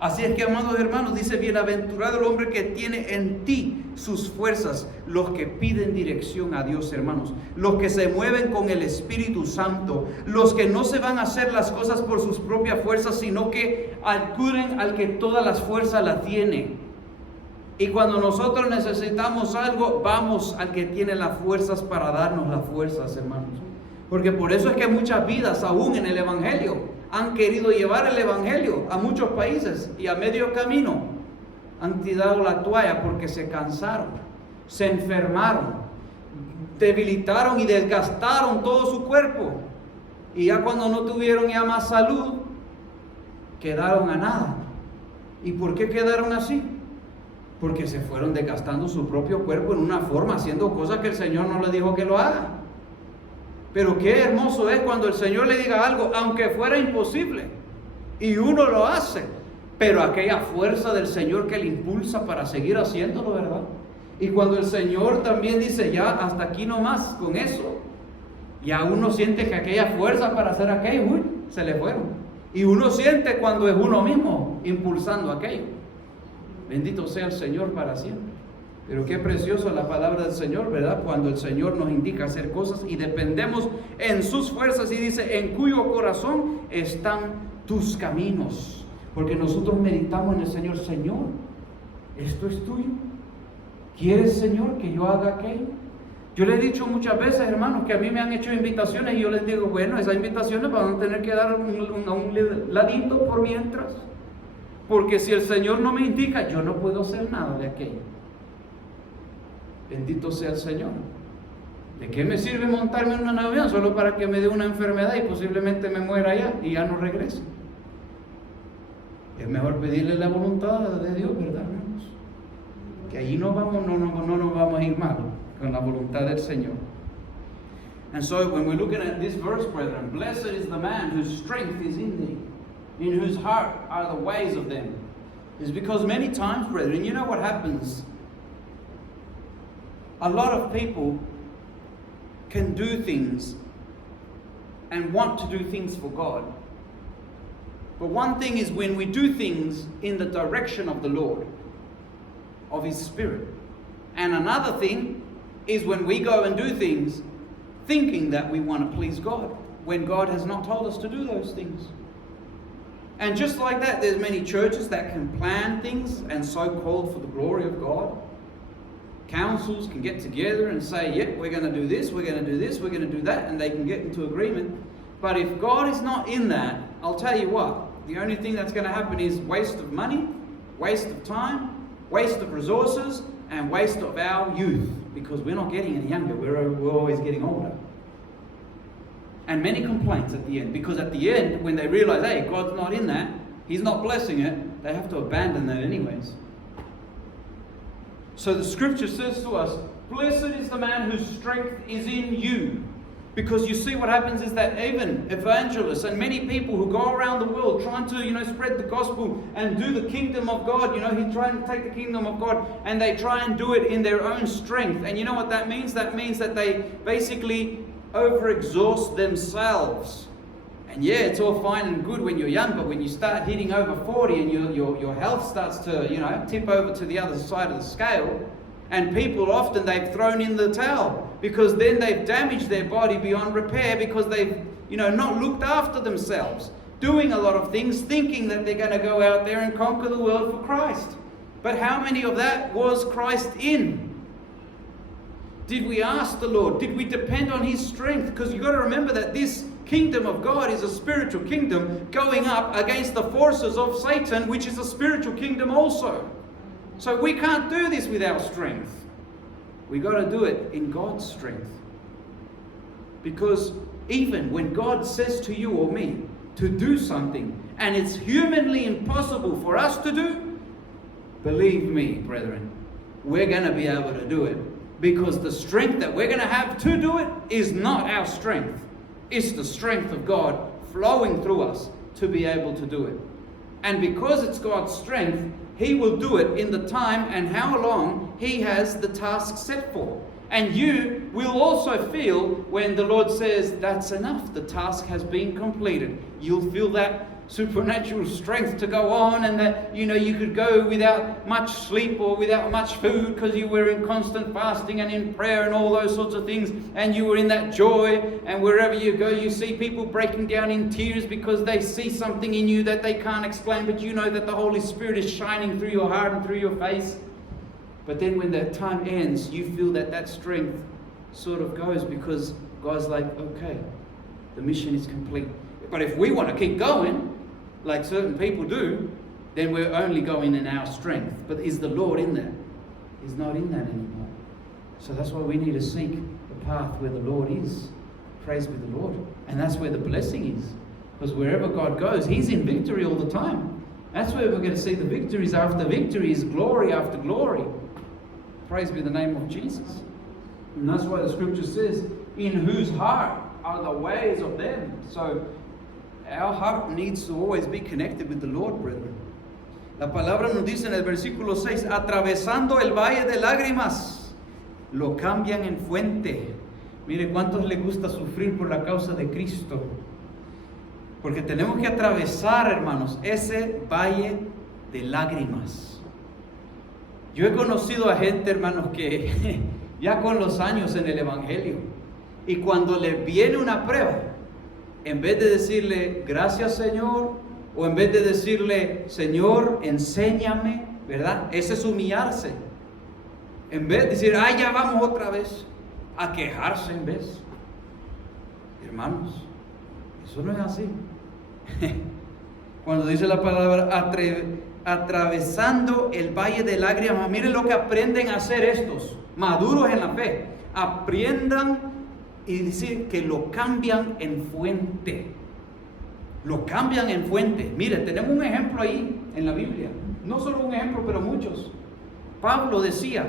Así es que, amados hermanos, dice, bienaventurado el hombre que tiene en ti sus fuerzas, los que piden dirección a Dios, hermanos, los que se mueven con el Espíritu Santo, los que no se van a hacer las cosas por sus propias fuerzas, sino que acuden al que todas las fuerzas las tiene. Y cuando nosotros necesitamos algo, vamos al que tiene las fuerzas para darnos las fuerzas, hermanos. Porque por eso es que muchas vidas, aún en el Evangelio, han querido llevar el Evangelio a muchos países y a medio camino han tirado la toalla porque se cansaron, se enfermaron, debilitaron y desgastaron todo su cuerpo. Y ya cuando no tuvieron ya más salud, quedaron a nada. ¿Y por qué quedaron así? Porque se fueron desgastando su propio cuerpo en una forma, haciendo cosas que el Señor no le dijo que lo haga. Pero qué hermoso es cuando el Señor le diga algo, aunque fuera imposible, y uno lo hace, pero aquella fuerza del Señor que le impulsa para seguir haciéndolo, ¿verdad? Y cuando el Señor también dice, ya hasta aquí nomás con eso, ya uno siente que aquella fuerza para hacer aquello, se le fueron. Y uno siente cuando es uno mismo impulsando aquello. Bendito sea el Señor para siempre. Pero qué preciosa la palabra del Señor, ¿verdad? Cuando el Señor nos indica hacer cosas y dependemos en sus fuerzas, y dice, en cuyo corazón están tus caminos. Porque nosotros meditamos en el Señor. Señor, esto es tuyo. ¿Quieres, Señor, que yo haga aquello? Yo les he dicho muchas veces, hermanos, que a mí me han hecho invitaciones y yo les digo, bueno, esas invitaciones van a tener que dar un ladito por mientras. Porque si el Señor no me indica, yo no puedo hacer nada de aquello. Bendito sea el Señor. ¿De qué me sirve montarme en un avión solo para que me dé una enfermedad y posiblemente me muera allá y ya no regrese? Es mejor pedirle la voluntad de Dios, ¿verdad, hermanos? Que allí no nos vamos a ir mal con la voluntad del Señor. And so when we're looking at this verse, brethren, blessed is the man whose strength is in thee, in whose heart are the ways of them. It's because many times, brethren, you know what happens? A lot of people can do things and want to do things for God. But one thing is when we do things in the direction of the Lord. of His Spirit. And another thing is when we go and do things thinking that we want to please God, when God has not told us to do those things. And just like that, there's many churches that can plan things and so-called for the glory of God. Councils can get together and say, yep, we're going to do this, we're going to do this, we're going to do that, and they can get into agreement. But if God is not in that, I'll tell you what, the only thing that's going to happen is waste of money, waste of time, waste of resources, and waste of our youth, because we're not getting any younger, we're always getting older. And many complaints at the end, because at the end, when they realize, hey, God's not in that, He's not blessing it, they have to abandon that anyways. So the scripture says to us, blessed is the man whose strength is in you. Because you see what happens is that even evangelists and many people who go around the world trying to, spread the gospel and do the kingdom of God, He's trying to take the kingdom of God, and they try and do it in their own strength. And you know what that means? That means that they basically overexhaust themselves. And yeah, it's all fine and good when you're young, but when you start hitting over 40 and your health starts to, tip over to the other side of the scale, and people often, they've thrown in the towel because then they've damaged their body beyond repair because they've, not looked after themselves, doing a lot of things, thinking that they're going to go out there and conquer the world for Christ. But how many of that was Christ in? Did we ask the Lord? Did we depend on His strength? Because you've got to remember that this kingdom of God is a spiritual kingdom going up against the forces of Satan, which is a spiritual kingdom also. So we can't do this with our strength. We got to do it in God's strength. Because even when God says to you or me to do something, and it's humanly impossible for us to do, believe me, brethren, we're going to be able to do it. Because the strength that we're going to have to do it is not our strength. It's the strength of God flowing through us to be able to do it. And because it's God's strength, He will do it in the time and how long He has the task set for. And you will also feel when the Lord says, that's enough, the task has been completed. You'll feel that supernatural strength to go on, and that you could go without much sleep or without much food because you were in constant fasting and in prayer and all those sorts of things, and you were in that joy. And wherever you go, you see people breaking down in tears because they see something in you that they can't explain, but you know that the Holy Spirit is shining through your heart and through your face. But then when that time ends, you feel that strength sort of goes, because God's like, okay, the mission is complete. But if we want to keep going, like certain people do, then we're only going in our strength. But is the Lord in that? He's not in that anymore. So that's why we need to seek the path where the Lord is. Praise be the Lord. And that's where the blessing is. Because wherever God goes, He's in victory all the time. That's where we're going to see the victories after victories, glory after glory. Praise be the name of Jesus. And that's why the scripture says, in whose heart are the ways of them. So our heart needs to always be connected with the Lord, brethren. La palabra nos dice en el versículo 6, atravesando el valle de lágrimas, lo cambian en fuente. Mire cuántos les gusta sufrir por la causa de Cristo. Porque tenemos que atravesar, hermanos, ese valle de lágrimas. Yo he conocido a gente, hermanos, que ya con los años en el Evangelio, y cuando les viene una prueba, en vez de decirle, gracias Señor, o en vez de decirle, Señor, enséñame, ¿verdad? Ese es humillarse. En vez de decir, ya vamos otra vez, a quejarse en vez. Hermanos, eso no es así. Cuando dice la palabra atravesando el valle de lágrimas, miren lo que aprenden a hacer estos, maduros en la fe. Aprendan y decir que lo cambian en fuente. Lo cambian en fuente. Mire, tenemos un ejemplo ahí en la Biblia. No solo un ejemplo, pero muchos. Pablo decía,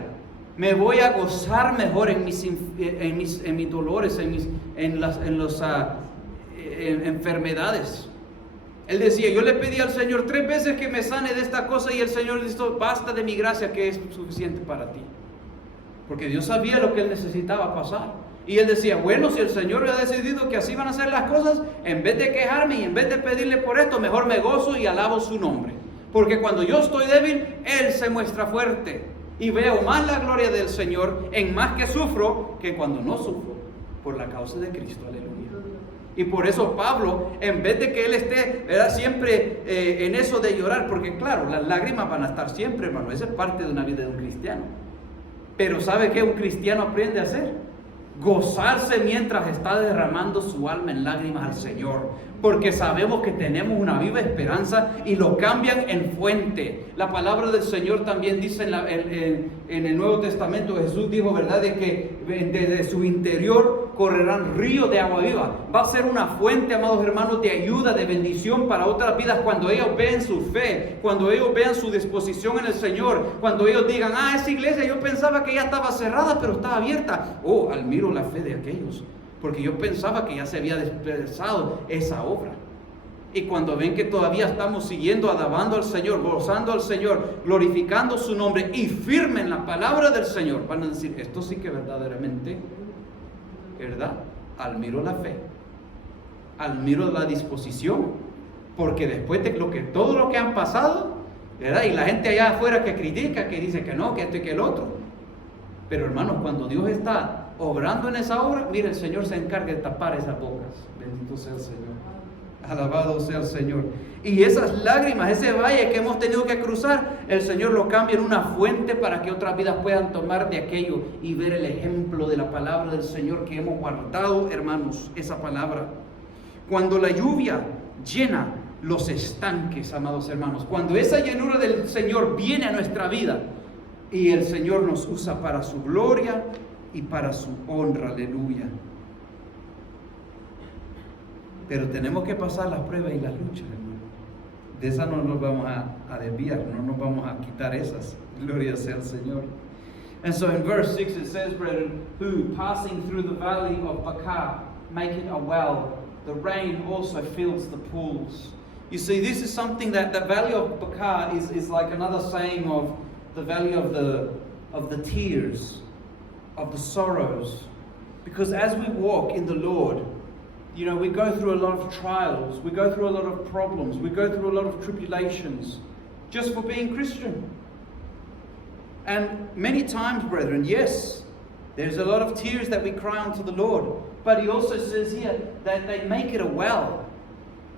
me voy a gozar mejor en mis dolores, en las enfermedades. Él decía, yo le pedí al Señor 3 veces que me sane de esta cosa, y el Señor dijo, basta de mi gracia que es suficiente para ti. Porque Dios sabía lo que él necesitaba pasar. Y él decía, bueno, si el Señor ha decidido que así van a ser las cosas, en vez de quejarme y en vez de pedirle por esto, mejor me gozo y alabo su nombre. Porque cuando yo estoy débil, Él se muestra fuerte. Y veo más la gloria del Señor en más que sufro que cuando no sufro por la causa de Cristo. Aleluya. Y por eso Pablo, en vez de que él esté, ¿verdad?, siempre en eso de llorar, porque claro, las lágrimas van a estar siempre, hermano. Esa es parte de una vida de un cristiano. Pero ¿sabe qué un cristiano aprende a hacer? Gozarse mientras está derramando su alma en lágrimas al Señor, porque sabemos que tenemos una viva esperanza y lo cambian en fuente. La palabra del Señor también dice en el Nuevo Testamento, Jesús dijo, ¿verdad?, de que desde su interior correrán ríos de agua viva. Va a ser una fuente, amados hermanos, de ayuda, de bendición para otras vidas cuando ellos vean su fe, cuando ellos vean su disposición en el Señor, cuando ellos digan, esa iglesia yo pensaba que ya estaba cerrada, pero estaba abierta. Oh, admiro la fe de aquellos, porque yo pensaba que ya se había despedazado esa obra. Y cuando ven que todavía estamos siguiendo, alabando al Señor, gozando al Señor, glorificando su nombre y firme en la palabra del Señor, van a decir, esto sí que verdaderamente, ¿verdad? Admiro la fe, admiro la disposición, porque después de todo lo que han pasado, ¿verdad?, y la gente allá afuera que critica, que dice que no, que esto y que el otro, pero hermanos, cuando Dios está obrando en esa obra, mire, el Señor se encarga de tapar esas bocas. Bendito sea el Señor, alabado sea el Señor. Y esas lágrimas, ese valle que hemos tenido que cruzar, el Señor lo cambia en una fuente para que otras vidas puedan tomar de aquello y ver el ejemplo de la palabra del Señor que hemos guardado, hermanos, esa palabra. Cuando la lluvia llena los estanques, amados hermanos, cuando esa llenura del Señor viene a nuestra vida y el Señor nos usa para su gloria y para su honra, aleluya. Pero tenemos que pasar las pruebas y las luchas, hermano. De esas no nos vamos a desviar, no nos vamos a quitar esas. Gloria sea al Señor. And so in verse 6 it says, brethren, who passing through the valley of Baca make it a well, the rain also fills the pools. You see, this is something that the valley of Baca is like another saying of the valley of the tears, of the sorrows. Because as we walk in the Lord, you know, we go through a lot of trials, we go through a lot of problems, we go through a lot of tribulations, just for being Christian. And many times, brethren, yes, there's a lot of tears that we cry unto the Lord. But he also says here that they make it a well.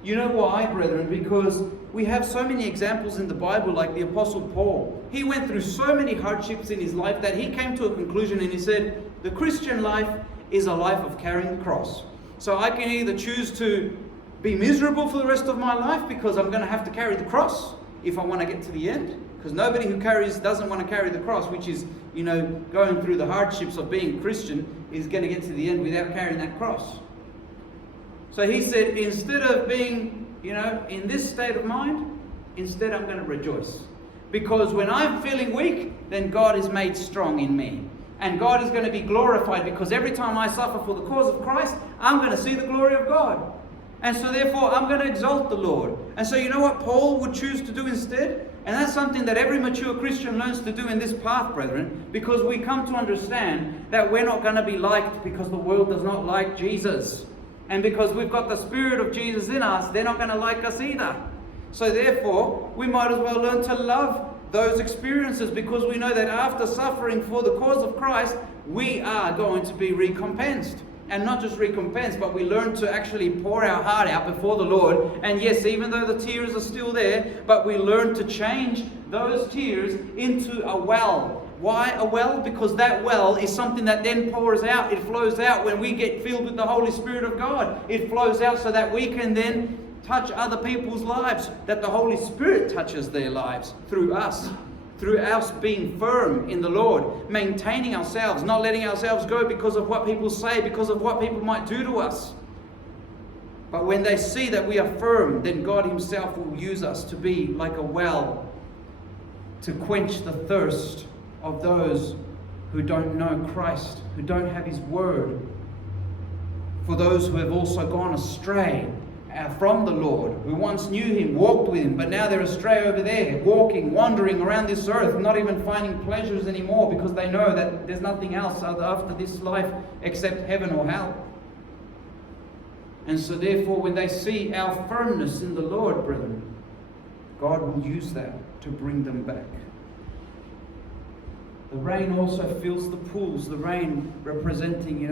You know why, brethren? Because we have so many examples in the Bible, like the Apostle Paul. He went through so many hardships in his life that he came to a conclusion and he said, the Christian life is a life of carrying the cross. So I can either choose to be miserable for the rest of my life because I'm going to have to carry the cross if I want to get to the end. Because nobody who doesn't want to carry the cross, which is, you know, going through the hardships of being Christian, is going to get to the end without carrying that cross. So he said, instead of being, you know, in this state of mind, instead I'm going to rejoice. Because when I'm feeling weak, then God is made strong in me. And God is going to be glorified, because every time I suffer for the cause of Christ, I'm going to see the glory of God. And so therefore, I'm going to exalt the Lord. And so you know what Paul would choose to do instead? And that's something that every mature Christian learns to do in this path, brethren, because we come to understand that we're not going to be liked because the world does not like Jesus. And because we've got the Spirit of Jesus in us, they're not going to like us either. So therefore, we might as well learn to love those experiences, because we know that after suffering for the cause of Christ, we are going to be recompensed. And not just recompensed, but we learn to actually pour our heart out before the Lord. And yes, even though the tears are still there, but we learn to change those tears into a well. Why a well? Because that well is something that then pours out. It flows out when we get filled with the Holy Spirit of God. It flows out so that we can then touch other people's lives, that the Holy Spirit touches their lives through us. Through us being firm in the Lord, maintaining ourselves, not letting ourselves go because of what people say, because of what people might do to us. But when they see that we are firm, then God Himself will use us to be like a well, to quench the thirst of those who don't know Christ, who don't have His Word, for those who have also gone astray from the Lord, who once knew Him, walked with Him, but now they're astray over there, walking, wandering around this earth, not even finding pleasures anymore, because they know that there's nothing else after this life except heaven or hell. And so therefore, when they see our firmness in the Lord, brethren, God will use that to bring them back. The rain also fills the pools, the rain representing,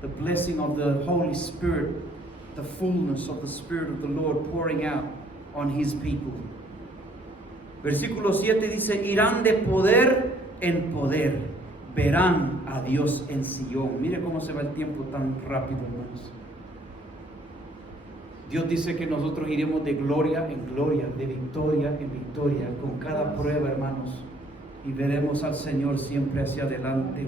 the blessing of the Holy Spirit, the fullness of the Spirit of the Lord pouring out on His people. Versículo 7 dice, irán de poder en poder, verán a Dios en Sion. Mire cómo se va el tiempo tan rápido, hermanos. Dios dice que nosotros iremos de gloria en gloria, de victoria en victoria, con cada prueba, hermanos, y veremos al Señor siempre hacia adelante.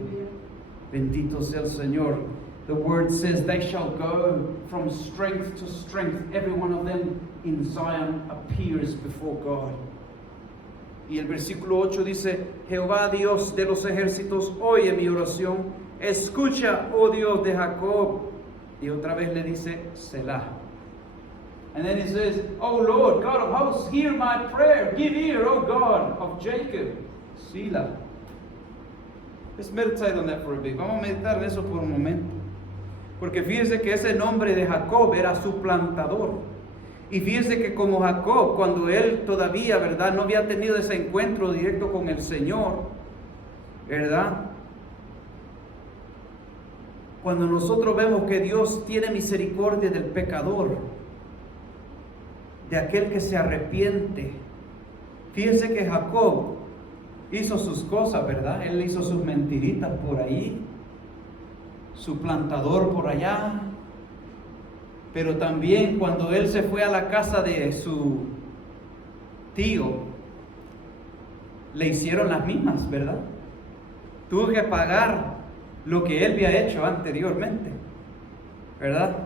Bendito sea el Señor. The word says, they shall go from strength to strength. Every one of them in Zion appears before God. Y el versículo 8 dice, Jehová Dios de los ejércitos, oye mi oración, escucha, oh Dios de Jacob. Y otra vez le dice, Selah. And then he says, oh Lord, God of hosts, hear my prayer. Give ear, oh God of Jacob. Selah. Let's meditate on that for a bit. Vamos a meditar en eso por un momento. Porque fíjese que ese nombre de Jacob era suplantador. Y fíjese que como Jacob, cuando él todavía, ¿verdad?, no había tenido ese encuentro directo con el Señor, ¿verdad? Cuando nosotros vemos que Dios tiene misericordia del pecador, de aquel que se arrepiente, fíjese que Jacob hizo sus cosas, ¿verdad? Él hizo sus mentiritas por ahí, su plantador por allá, pero también cuando él se fue a la casa de su tío, le hicieron las mismas, ¿verdad? Tuvo que pagar lo que él había hecho anteriormente, ¿verdad?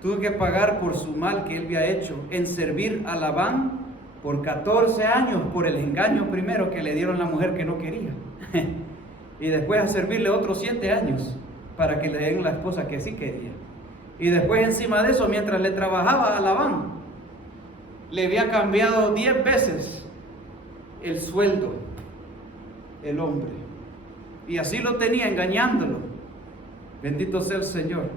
Tuvo que pagar por su mal que él había hecho en servir a Labán por 14 años por el engaño primero que le dieron la mujer que no quería. Y después a servirle otros 7 años para que le den la esposa que sí quería. Y después encima de eso, mientras le trabajaba a Labán, le había cambiado 10 veces el sueldo, el hombre. Y así lo tenía engañándolo. Bendito sea el Señor.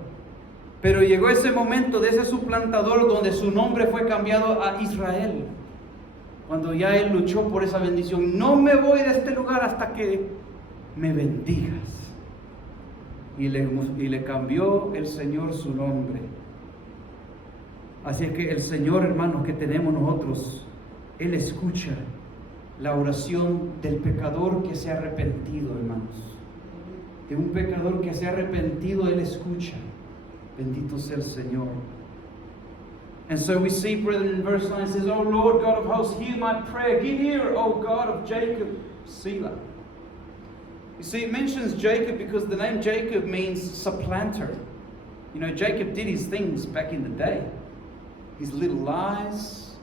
Pero llegó ese momento de ese suplantador donde su nombre fue cambiado a Israel. Cuando ya él luchó por esa bendición. No me voy de este lugar hasta que me bendigas. Y le cambió el Señor su nombre. Así es que el Señor, hermanos, que tenemos nosotros, Él escucha la oración del pecador que se ha arrepentido, hermanos. De un pecador que se ha arrepentido, Él escucha. Bendito sea el Señor. And so we see, brethren, in verse 9 it says, O Lord God of hosts, hear my prayer. Give ear, O God of Jacob. Selah. You see, it mentions Jacob because the name Jacob means supplanter. You know, Jacob did his things back in the day. His little lies,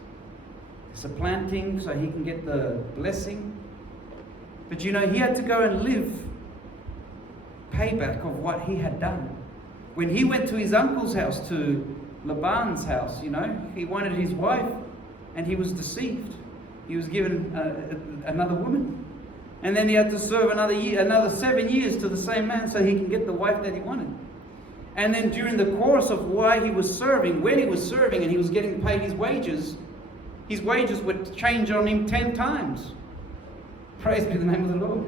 supplanting so he can get the blessing. But you know, he had to go and live payback of what he had done. When he went to his uncle's house, to Laban's house, you know, he wanted his wife and he was deceived. He was given another woman. And then he had to serve another 7 years to the same man so he can get the wife that he wanted. And then during the course of why he was serving, when he was serving and he was getting paid his wages would change on him 10 times. Praise be the name of the Lord.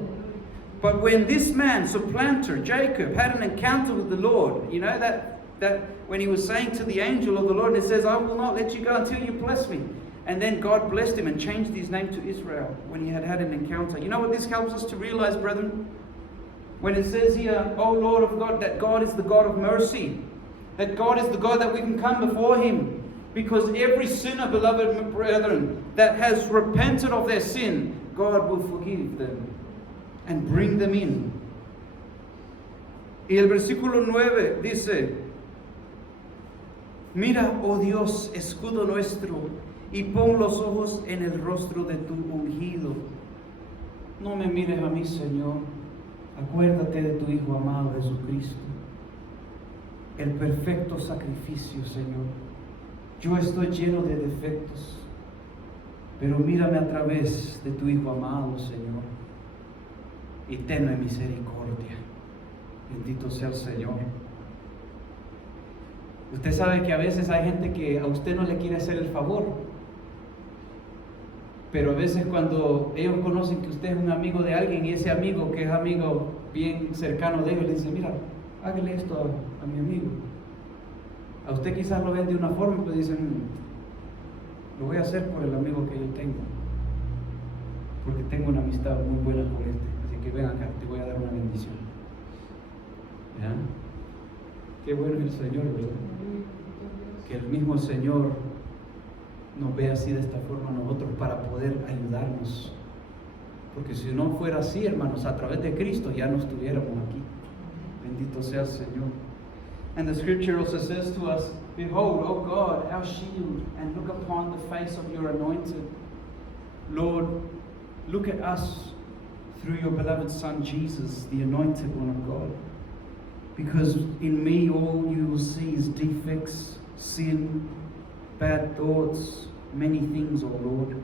But when this man, supplanter, Jacob, had an encounter with the Lord, you know, that when he was saying to the angel of the Lord, it says, I will not let you go until you bless me. And then God blessed him and changed his name to Israel when he had an encounter. You know what this helps us to realize, brethren? When it says here, O Lord of God, that God is the God of mercy, that God is the God that we can come before Him. Because every sinner, beloved brethren, that has repented of their sin, God will forgive them and bring them in. Y el versículo 9 dice, Mira, oh Dios, escudo nuestro, y pon los ojos en el rostro de tu ungido. No me mires a mí, Señor. Acuérdate de tu Hijo amado Jesucristo, el perfecto sacrificio, Señor. Yo estoy lleno de defectos, pero mírame a través de tu Hijo amado, Señor, y tenme misericordia. Bendito sea el Señor. Usted sabe que a veces hay gente que a usted no le quiere hacer el favor. Pero a veces cuando ellos conocen que usted es un amigo de alguien y ese amigo que es amigo bien cercano de ellos le dice, mira, hágale esto a mi amigo. A usted quizás lo ven de una forma, pero dicen, lo voy a hacer por el amigo que yo tengo, porque tengo una amistad muy buena con este, así que ven acá, te voy a dar una bendición. ¿Ya? Qué bueno es el Señor, ¿verdad? Que el mismo Señor nos ve así de esta forma a nosotros para poder ayudarnos, porque si no fuera así, hermanos, a través de Cristo ya no estuviéramos aquí. Bendito sea el Señor. And the scripture also says to us, behold, O God, our shield, and look upon the face of your anointed. Lord, look at us through your beloved Son Jesus, the anointed one of God. Because in me all you will see is defects, sin, bad thoughts, many things, O Lord.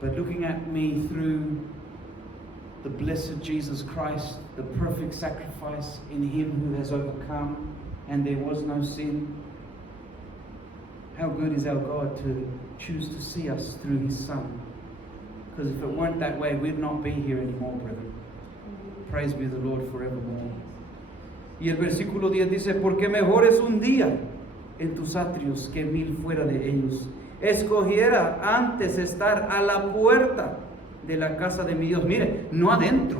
But looking at me through the blessed Jesus Christ, the perfect sacrifice in him who has overcome, and there was no sin. How good is our God to choose to see us through his Son. Because if it weren't that way, we'd not be here anymore, brethren. Praise be the Lord forevermore. Y el versículo 10 dice, porque mejor es un día en tus atrios que 1000 fuera de ellos. Escogiera antes estar a la puerta de la casa de mi Dios. Mire, no adentro,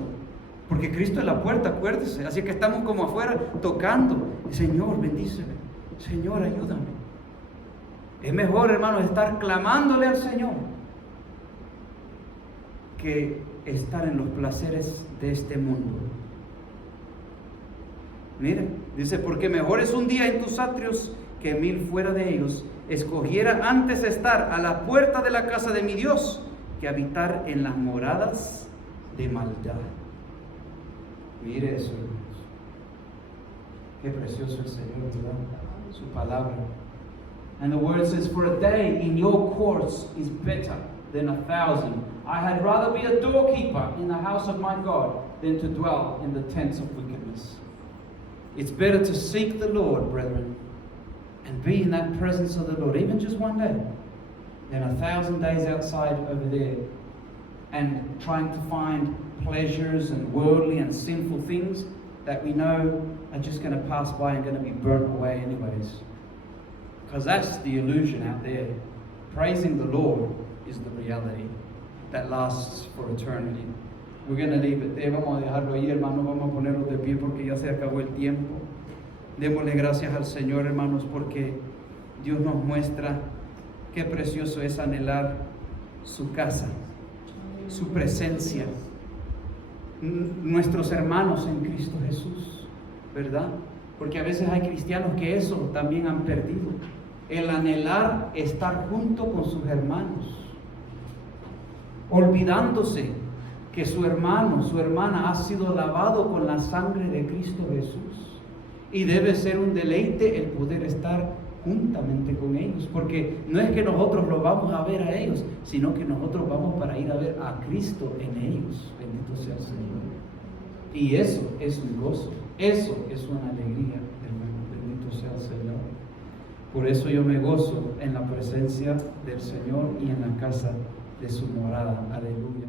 porque Cristo es la puerta, acuérdese. Así que estamos como afuera tocando. Señor, bendíceme. Señor, ayúdame. Es mejor, hermanos, estar clamándole al Señor que estar en los placeres de este mundo. Mire, dice, porque mejor es un día en tus atrios que 1000 fuera de ellos. Escogiera antes estar a la puerta de la casa de mi Dios que habitar en las moradas de maldad. Mire eso, hermanos. Qué precioso el Señor, ¿verdad? Su palabra. And the word says, for a day in your courts is better than 1,000. I had rather be a doorkeeper in the house of my God than to dwell in the tents of wickedness. It's better to seek the Lord, brethren, and be in that presence of the Lord, even just one day, than 1,000 days outside over there and trying to find pleasures and worldly and sinful things that we know are just going to pass by and going to be burnt away anyways. Because that's the illusion out there. Praising the Lord is the reality that lasts for eternity. We're going to leave it there. Vamos a dejarlo ahí, hermanos. Vamos a ponerlo de pie porque ya se acabó el tiempo. Démosle gracias al Señor, hermanos, porque Dios nos muestra qué precioso es anhelar su casa, su presencia, nuestros hermanos en Cristo Jesús, ¿verdad? Porque a veces hay cristianos que eso también han perdido, el anhelar estar junto con sus hermanos, olvidándose que su hermano, su hermana ha sido lavado con la sangre de Cristo Jesús y debe ser un deleite el poder estar juntamente con ellos, porque no es que nosotros los vamos a ver a ellos, sino que nosotros vamos para ir a ver a Cristo en ellos. Bendito sea el Señor. Y eso es un gozo, eso es una alegría, hermano. Bendito sea el Señor. Por eso yo me gozo en la presencia del Señor y en la casa de su morada. Aleluya.